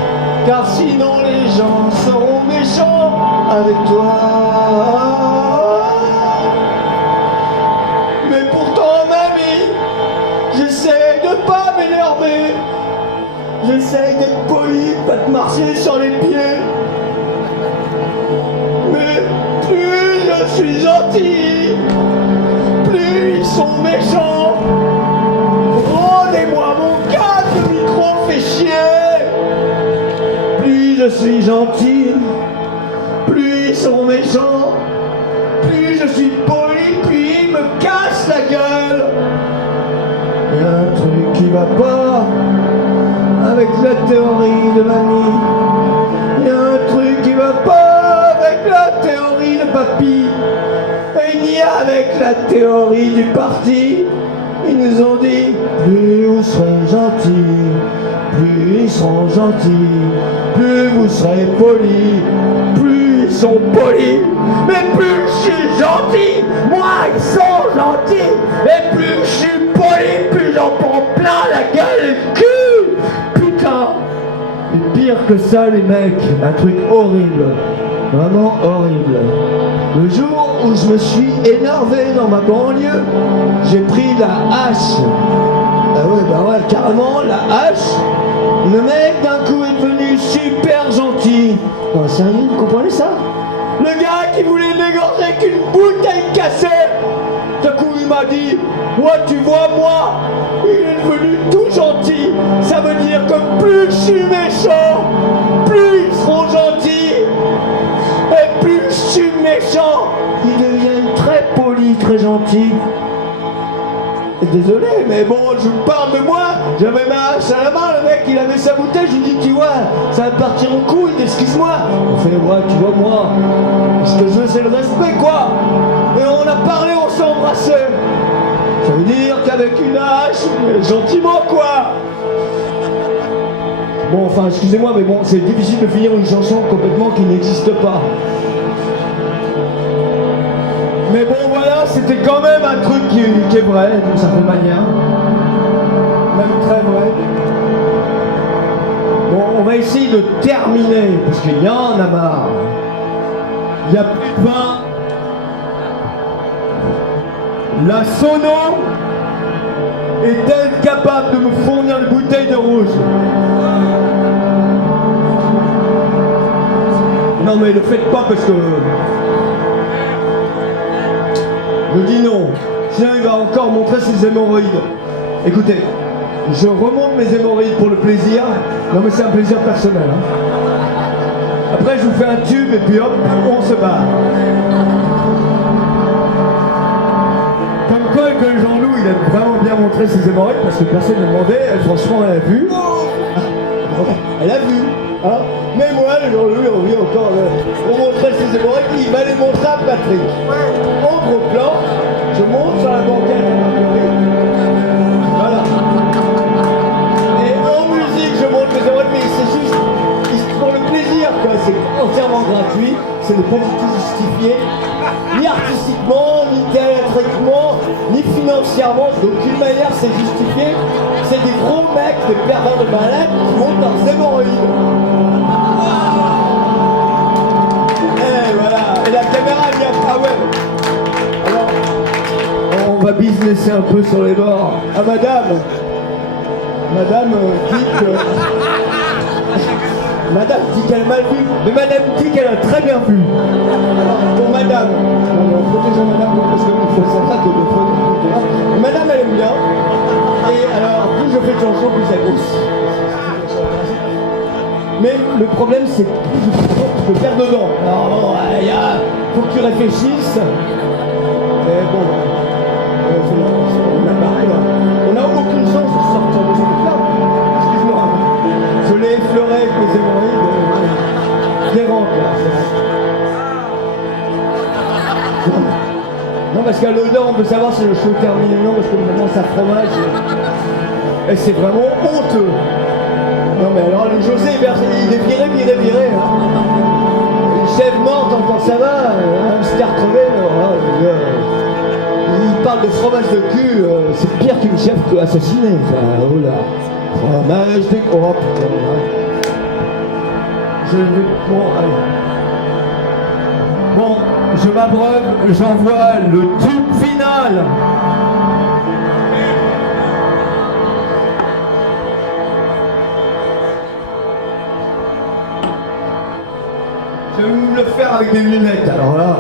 car sinon les gens seront méchants avec toi. Mais pourtant, mamie, j'essaie de pas m'énerver. J'essaie d'être poli, pas de marcher sur les pieds. Mais plus je suis gentil, plus ils sont méchants. Rendez-moi mon casque, le micro fait chier. Plus je suis gentil, plus ils sont méchants. Plus je suis poli, plus ils me cassent la gueule. Y a un truc qui va pas avec la théorie de mamie. Y a un truc qui va pas avec la théorie de papy. Et ni avec la théorie du parti. Ils nous ont dit plus vous serez gentils, plus ils seront gentils, plus vous serez polis, plus ils sont polis. Mais plus je suis gentil, moins ils sont gentils. Et plus je suis poli, plus j'en prends plein la gueule et le cul. Putain. Et pire que ça les mecs, un truc horrible. Vraiment horrible. Le jour où je me suis énervé dans ma banlieue, j'ai pris la hache. Ah ouais, bah ouais, carrément, la hache. Le mec d'un coup est devenu super gentil. Oh, sérieux, vous comprenez ça? Le gars qui voulait m'égorger avec une bouteille cassée. D'un coup, il m'a dit, ouais, tu vois, moi, il est devenu tout gentil. Ça veut dire que plus je suis méchant, plus ils seront gentils. Et plus je suis méchant, ils deviennent très polis, très gentils. Désolé, mais bon, je vous parle de moi. J'avais ma hache à la main, le mec, il avait sa bouteille. Je lui dis, tu vois, ça va partir en couille, excuse-moi. Il fait, ouais, tu vois, moi, ce que je veux, c'est le respect, quoi. Et on a parlé, on s'est embrassé. Ça veut dire qu'avec une hache, gentiment, quoi. Bon, enfin, excusez-moi, mais bon, c'est difficile de finir une chanson complètement qui n'existe pas. Mais bon, voilà, c'était quand même un truc qui est vrai, d'une certaine manière. Même très vrai. Bon, on va essayer de terminer, parce qu'il y en a marre. Il n'y a plus de vin. La Sono est-elle capable de me fournir une bouteille de rouge? Non mais le faites pas parce que... Je dis non, sinon il va encore montrer ses hémorroïdes. Écoutez, je remonte mes hémorroïdes pour le plaisir. Non mais c'est un plaisir personnel. Hein. Après je vous fais un tube et puis hop, on se barre. Comme quoi que Jean-Loup il a vraiment bien montré ses hémorroïdes parce que personne ne demandait, franchement elle a vu. Elle a vu. Hein. Mais moi, le Jean-Loup, il revient encore. On montrait ses hémorroïdes, il va les montrer à Patrick. En gros plan, je monte sur la banquette à Marguerite. Voilà. Et en musique, je montre les hémorroïdes, mais c'est juste pour le plaisir, quoi. C'est entièrement gratuit, c'est pas du tout justifié, ni artistiquement, ni théâtriquement, ni financièrement. D'aucune manière, c'est justifié. C'est des gros mecs, des pervers de malades qui montent leurs hémorroïdes. Et la caméra vient. Ah ouais. Alors, on va businesser un peu sur les bords. Ah madame. Madame dit que... Madame dit qu'elle a mal vu. Mais madame dit qu'elle a très bien vu. Alors, pour madame. On protège madame parce qu'il faut savoir que le feu. Madame elle aime bien. Et alors, plus je fais de chansons, plus elle grossit. Mais le problème, c'est que je peux faire dedans. Alors bon, faut que tu réfléchisses. Mais bon, on n'a aucune chance de sortir de ce truc-là. Excuse-moi. Je l'ai effleuré avec mes hémorroïdes. Des rentes, là. Non, parce qu'à l'odeur, on peut savoir si le show est terminé ou non, parce que maintenant, ça fromage. Et c'est vraiment honteux. Non mais alors le José il est viré. Hein. Une chèvre morte encore ça va, un hamster crevé, il parle de fromage de cul, c'est pire qu'une chèvre assassinée. Enfin, oh là. Fromage de cul. Oh putain. Je vais. Bon, allez. Bon, je m'abreuve, j'envoie le tube final. Je vais vous le faire avec des lunettes, alors là,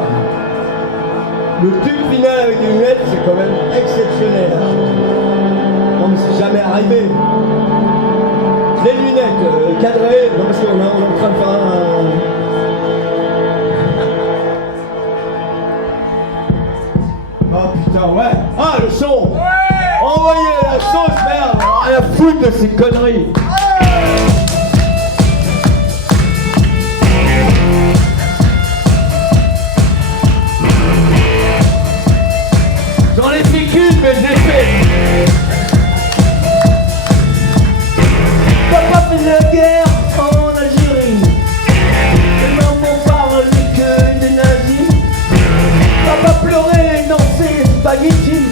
le tube final avec des lunettes, c'est quand même exceptionnel. Non mais c'est jamais arrivé. Les lunettes cadrées, non parce qu'on est en train de faire un... Oh putain, ouais. Ah le son. Envoyez la sauce, merde. Rien à foutre de ces conneries. J'en ai fait qu'une, mais je l'ai fait. Papa fait la guerre en Algérie. Les mamans parlent que des nazis. Papa pleurait dans ses spaghettis.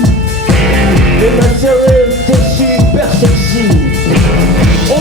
Et ma sœur était super sexy. On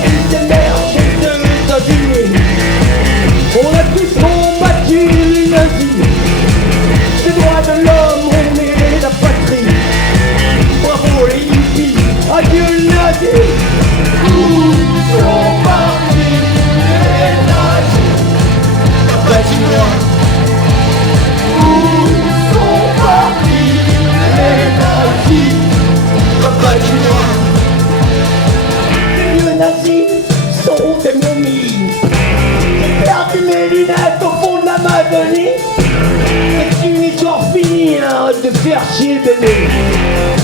te faire chier, bébé.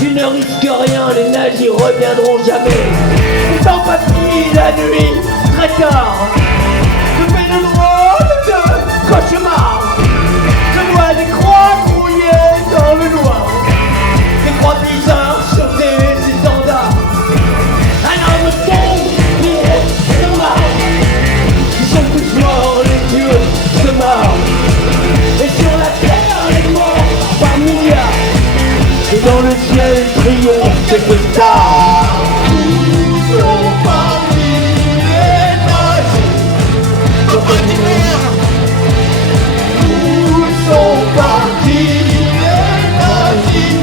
Tu ne risques rien, les nazis reviendront jamais. Sans papy, la nuit, très tard, je fais de drôles de cauchemars. Je vois des croix grouillées dans le noir, des croix bizarres sur des étendards. Un homme tombe, il se marre. Ils sont tous morts, les dieux se marrent. Et sur la terre, les morts par milliards. Et dans le ciel, triomphe quelques stars. Où sont partis les nazis? Où sont partis les nazis?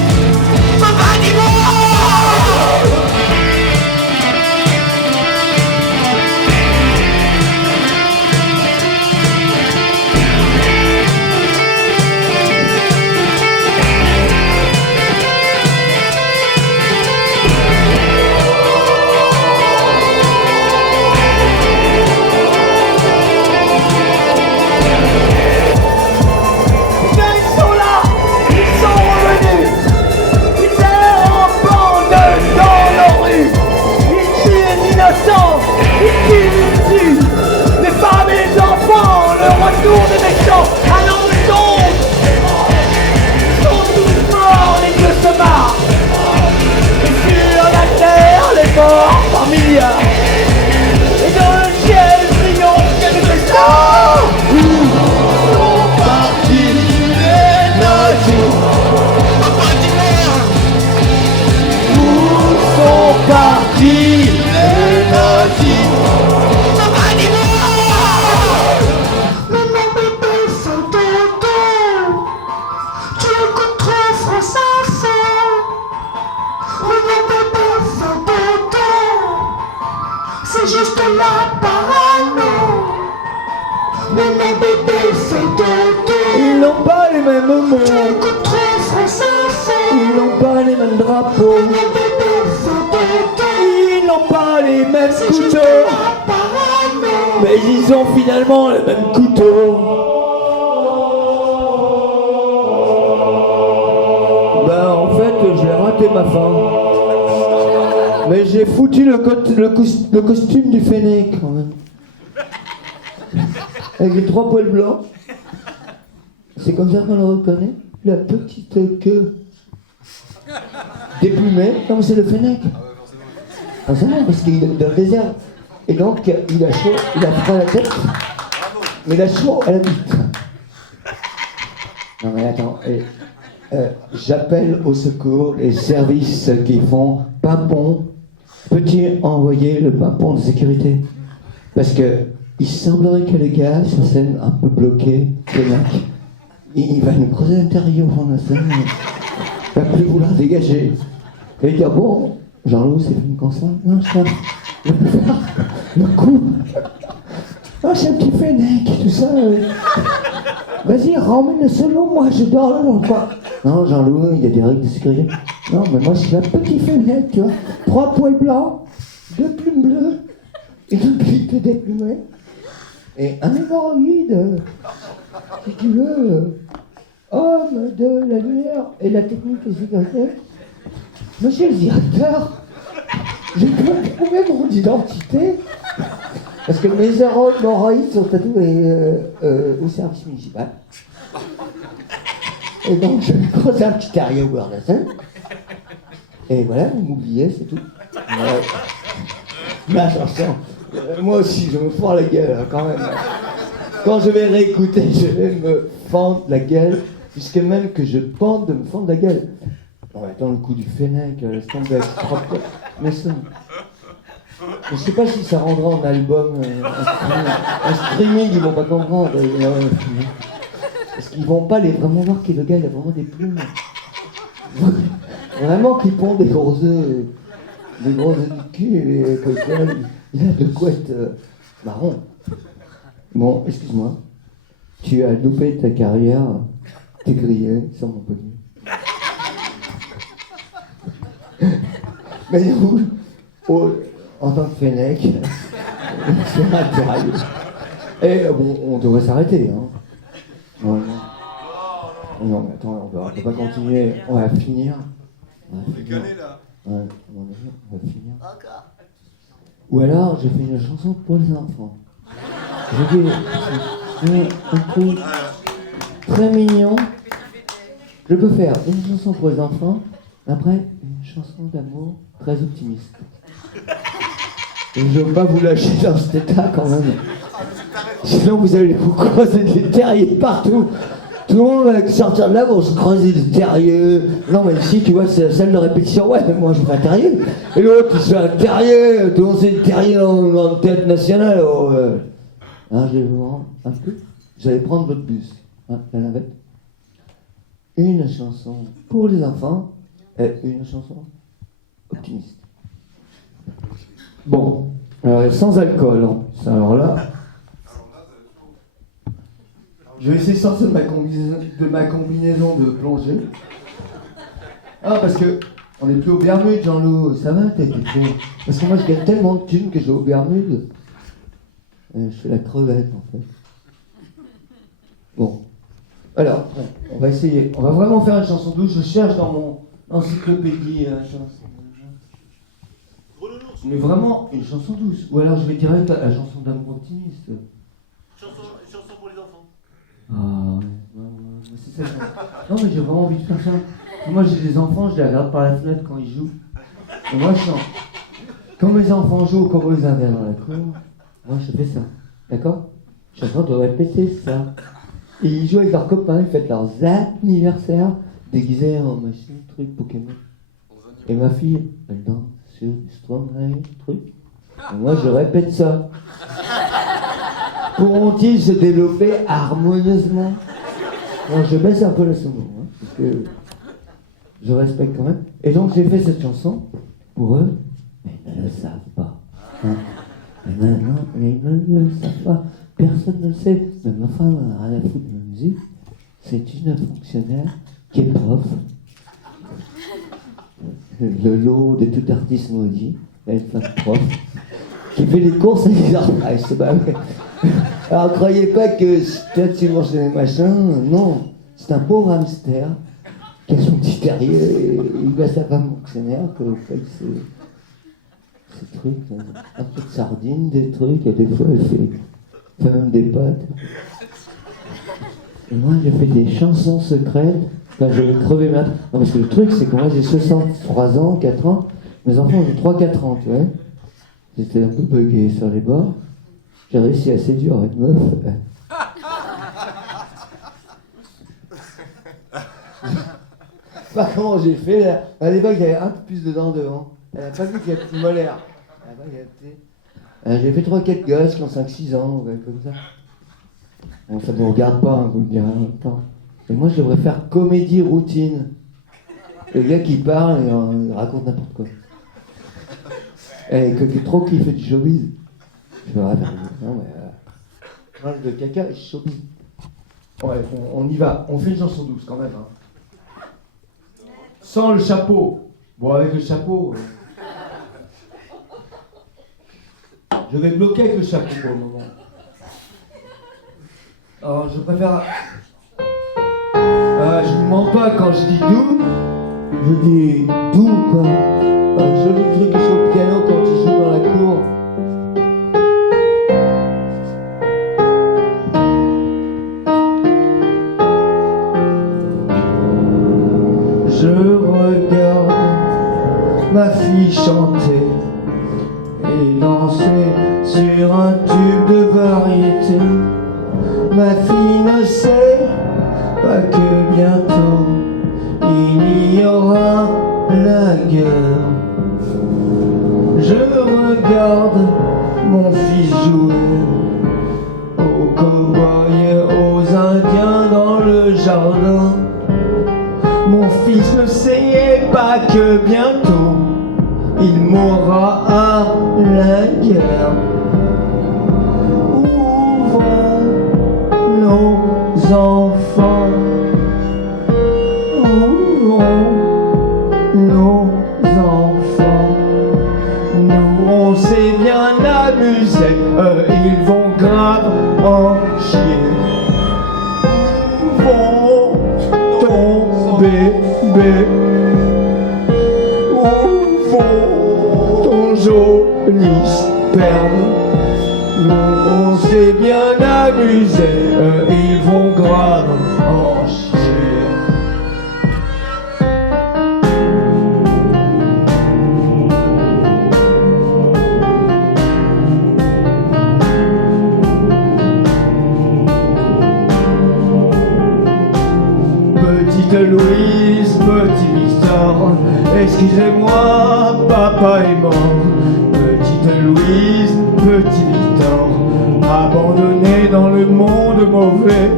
Les femmes et les enfants, le retour des méchants. Ah non, ils sont tous morts, les dieux se marrent. Et sur la terre, les morts par milliards. Et dans le ciel, triomphe quelques stars. Où sont partis les nazis? Où sont partis les nazis? C'est juste la parano. Mais mon bébé fait dodo. Ils n'ont pas les mêmes mots. Tu écoutes trop français. Ils n'ont pas les mêmes drapeaux. Mais mon bébé fait dodo. Ils n'ont pas les mêmes C'est juste couteaux. la parano. Mais ils ont finalement les mêmes couteaux. Ben en fait j'ai raté ma fin. Mais j'ai foutu le costume du Fennec quand même. Avec les 3 poils blancs. C'est comme ça qu'on le reconnaît. La petite queue déplumée, comme c'est le Fennec. Ah c'est non, parce qu'il est dans le désert. Et donc il a chaud, il a froid à la tête. Mais il a chaud à la bite. Non mais attends, j'appelle au secours les services qui font pimpon. Peux-tu envoyer le pimpon de sécurité? Parce que il semblerait que le gars sur scène un peu bloqué, Fennec, il va nous creuser l'intérieur au fond de la scène. Il va plus vouloir dégager. Et il dit bon, Jean-Loup, c'est fini comme ça? Non, ça, je vais faire le coup. Ah, c'est un petit Fennec, tout ça. Vas-y, ramène le solo, moi je dors là dans le coin. Non, Jean-Loup, il y a des règles de sécurité. Non, mais moi je suis un petit Fennec, tu vois. 3 poils blancs, 2 plumes bleues, une bite déplumée, et un hémorroïde, si tu veux, homme de la lumière et la technique de sécurité. Monsieur le directeur, j'ai pu trouver mon identité. Parce que mes hémorroïdes sont tatoués au service municipal. Et donc je vais creuser un petit terrier au bord de la scène. Et voilà, vous m'oubliez, c'est tout. Ouais. Mais attention, moi aussi je me fends la gueule quand même. Quand je vais réécouter, je vais me fendre la gueule, puisque même que je tente de me fendre la gueule. Non mais attends, le coup du Fennec, laisse tomber avec 3 points. Mais ça... Je sais pas si ça rendra en album, un streaming, ils vont pas comprendre. Parce qu'ils vont pas vraiment voir que le gars il a vraiment des plumes. Vraiment qu'il pond des gros œufs du cul et que il a de quoi être marron. Bon, excuse-moi, tu as loupé ta carrière, t'es grillé sans mon pognon. Mais où en tant que Fennec, c'est intérieur. Et bon, on devrait s'arrêter, hein. Voilà. Non, mais attends, on peut pas continuer. On va finir. On est calé là. Ouais, on va finir. Ou alors, je fais une chanson pour les enfants. Je fais un truc très mignon. Je peux faire une chanson pour les enfants, après une chanson d'amour très optimiste. Et je veux pas vous lâcher dans cet état quand même. Sinon vous allez vous croiser des terriers partout. Tout le monde va sortir de là pour se croiser des terriers. Non mais ici tu vois c'est la salle de répétition. Ouais mais moi je fais un terrier. Et l'autre il se fait un terrier. Tout le monde c'est des terriers dans le théâtre national. Alors, hein, je vais vous rendre un peu. Vous allez prendre votre bus. Hein, la navette. Une chanson pour les enfants et une chanson optimiste. Bon, alors sans alcool. Hein. Alors là, je vais essayer de sortir de ma combinaison de plongée. Ah, parce que on est plus au Bermudes, Jean-Loup. Ça va, t'es con. Parce que moi, je gagne tellement de thunes que je vais au Bermudes. Je fais la crevette, en fait. Bon. Alors, on va essayer. On va vraiment faire une chanson douce. Je cherche dans mon encyclopédie chanson. Mais vraiment une chanson douce. Ou alors je vais direct à la chanson d'amour optimiste. Une chanson pour les enfants. Ah ouais, c'est ça. Non mais j'ai vraiment envie de faire ça. Moi j'ai des enfants, je les regarde par la fenêtre quand ils jouent. Et moi je chante. Quand mes enfants jouent au cowboy indien dans la cour, moi je fais ça. D'accord? Je suis en train de répéter ça. Et ils jouent avec leurs copains, ils fêtent leurs anniversaires déguisés en machin, truc Pokémon. Et ma fille, elle danse sur du Stromae, truc. Et moi je répète ça. Pourront-ils se développer harmonieusement? Bon, je baisse un peu le son, hein, parce que je respecte quand même. Et donc j'ai fait cette chanson pour eux, mais ils ne le savent pas. Hein. Et maintenant, ils ne le savent pas. Personne ne le sait. Même ma femme n'a rien à foutre de la musique. C'est une fonctionnaire qui est prof. Le lot de tout artiste maudit. Elle est une femme prof. Qui fait les courses et les arpages. Alors croyez pas que peut-être tu manges des machins. Non. C'est un pauvre hamster qui a son petit terrier. Et il va sa femme fonctionnaire que fait ces trucs. Un peu de sardines, des trucs. Et des fois elle fait même des pâtes. Et moi, j'ai fait des chansons secrètes quand je vais crever ma... Non, parce que le truc, c'est que moi, j'ai 63 ans, 4 ans. Mes enfants ont 3-4 ans, tu vois. J'étais un peu bugué sur les bords. J'ai réussi à séduire une meuf. Pas comment j'ai fait, là. À l'époque, il y avait un peu plus de dents devant. Elle n'a pas vu qu'il y a petite molaire. Elle n'a pas capté. J'ai fait 3-4 gosses qui ont 5-6 ans, ouais, comme ça. Bon, ça ne vous regarde pas, hein, vous le direz en même temps. Et moi, je devrais faire comédie routine. Le gars qui parle, il raconte n'importe quoi. Et trop qu'il fait du showbiz. Je me rappelle. Non, mais... mange de caca et showbiz. Ouais, on y va. On fait une chanson douce, quand même. Hein. Sans le chapeau. Bon, avec le chapeau... Je vais bloquer avec le chapeau pour le moment. Alors, je préfère... je ne mens pas quand je dis doux. Je dis doux, quoi. Un joli truc sur le piano quand tu joues dans la cour. Je regarde ma fille chanter et danser sur un tube de variété. Ma fille ne sait pas que bientôt il y aura la guerre. Je regarde mon fils jouer aux cow-boys et aux indiens dans le jardin. Mon fils ne sait pas que bientôt il mourra à la guerre. Ouvrons nos enfants, ouvrons nos enfants. Nous on s'est bien amusé, ils vont grave en chier. Ouvrons joli sperme. Nous, on s'est bien amusé, ils vont grave en chier. Petite Louise, petit Victor, excusez-moi, papa est mort. Petite Louise, petit Victor, abandonné dans le monde mauvais.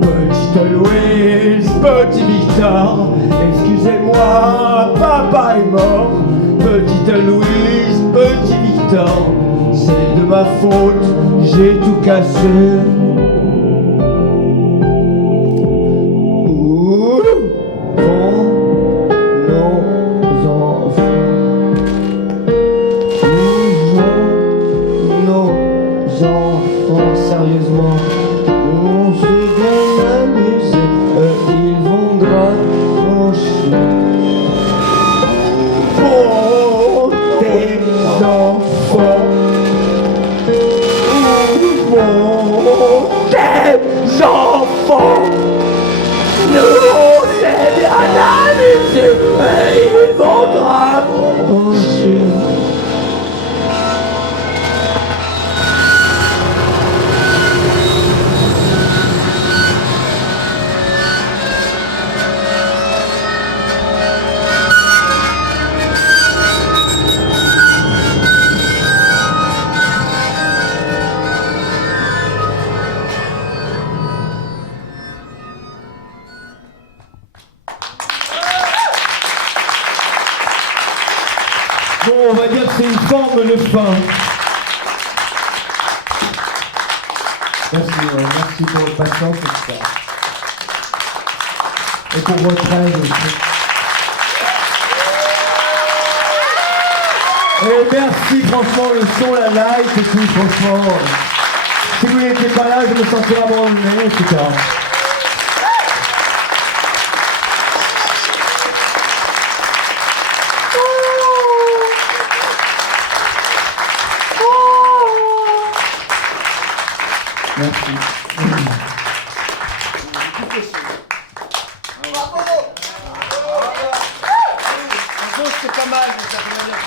Petite Louise, petit Victor, excusez-moi, papa est mort. Petite Louise, petit Victor, c'est de ma faute, j'ai tout cassé. Où vont nos enfants? Où vont nos enfants? Sérieusement, on s'est bien amusé, ils vont grave en chier. Où vont tes enfants? Où vont tes enfants? Nous, on s'est bien amusés, ils vont grave en chier. Bon, on va dire que c'est une forme de fin. Merci pour votre patience et tout ça. Et pour votre aide aussi. Et merci franchement, le son, la light et tout, franchement. Si vous n'étiez pas là, je me sentirais abandonné, etc. Merci. C'est pas mal, mais ça fait bien.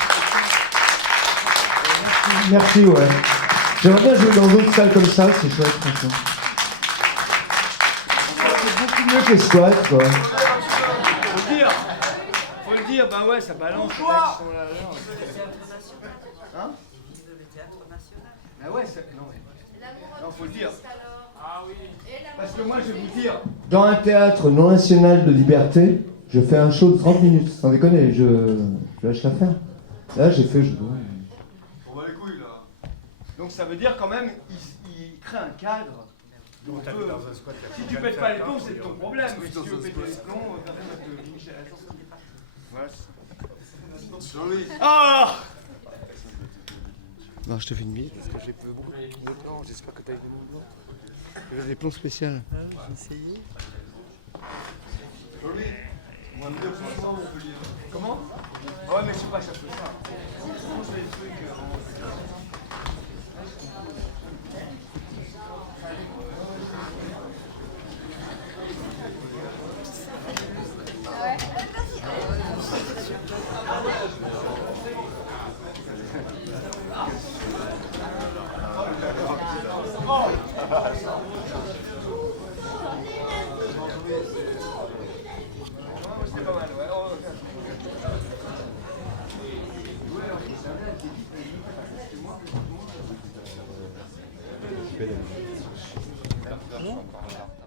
Merci, ouais. J'aimerais bien jouer dans d'autres salles comme ça, c'est chouette, franchement. C'est beaucoup mieux que les squats, quoi. Faut le dire, ben ouais, ça balance. Les mecs qui sont là, là. Hein? Ben ouais, ça... Non, faut le dire. Ah oui. Parce que moi, je vais vous dire. Dans un théâtre non national de liberté, je fais un show de 30 minutes. Sans déconner, je lâche l'affaire. Là, j'ai fait... On va les couilles là. Donc ça veut dire quand même, il crée un cadre. Donc, si tu pètes pas les plombs, c'est ton problème. Mais si tu veux péter les plombs, personne va te Michel, attends. Voilà. Joli. Ah! Non, je te fais une bise parce que j'ai beaucoup de plans. J'espère que tu as eu des mouvements. J'ai des plans spéciaux. J'ai essayé. Joli. On va me dire franchement, on peut dire. Comment? Ouais, mais je sais pas, ça fait ça. Franchement, c'est des trucs. C'était pas mal, ouais. Je suis encore là.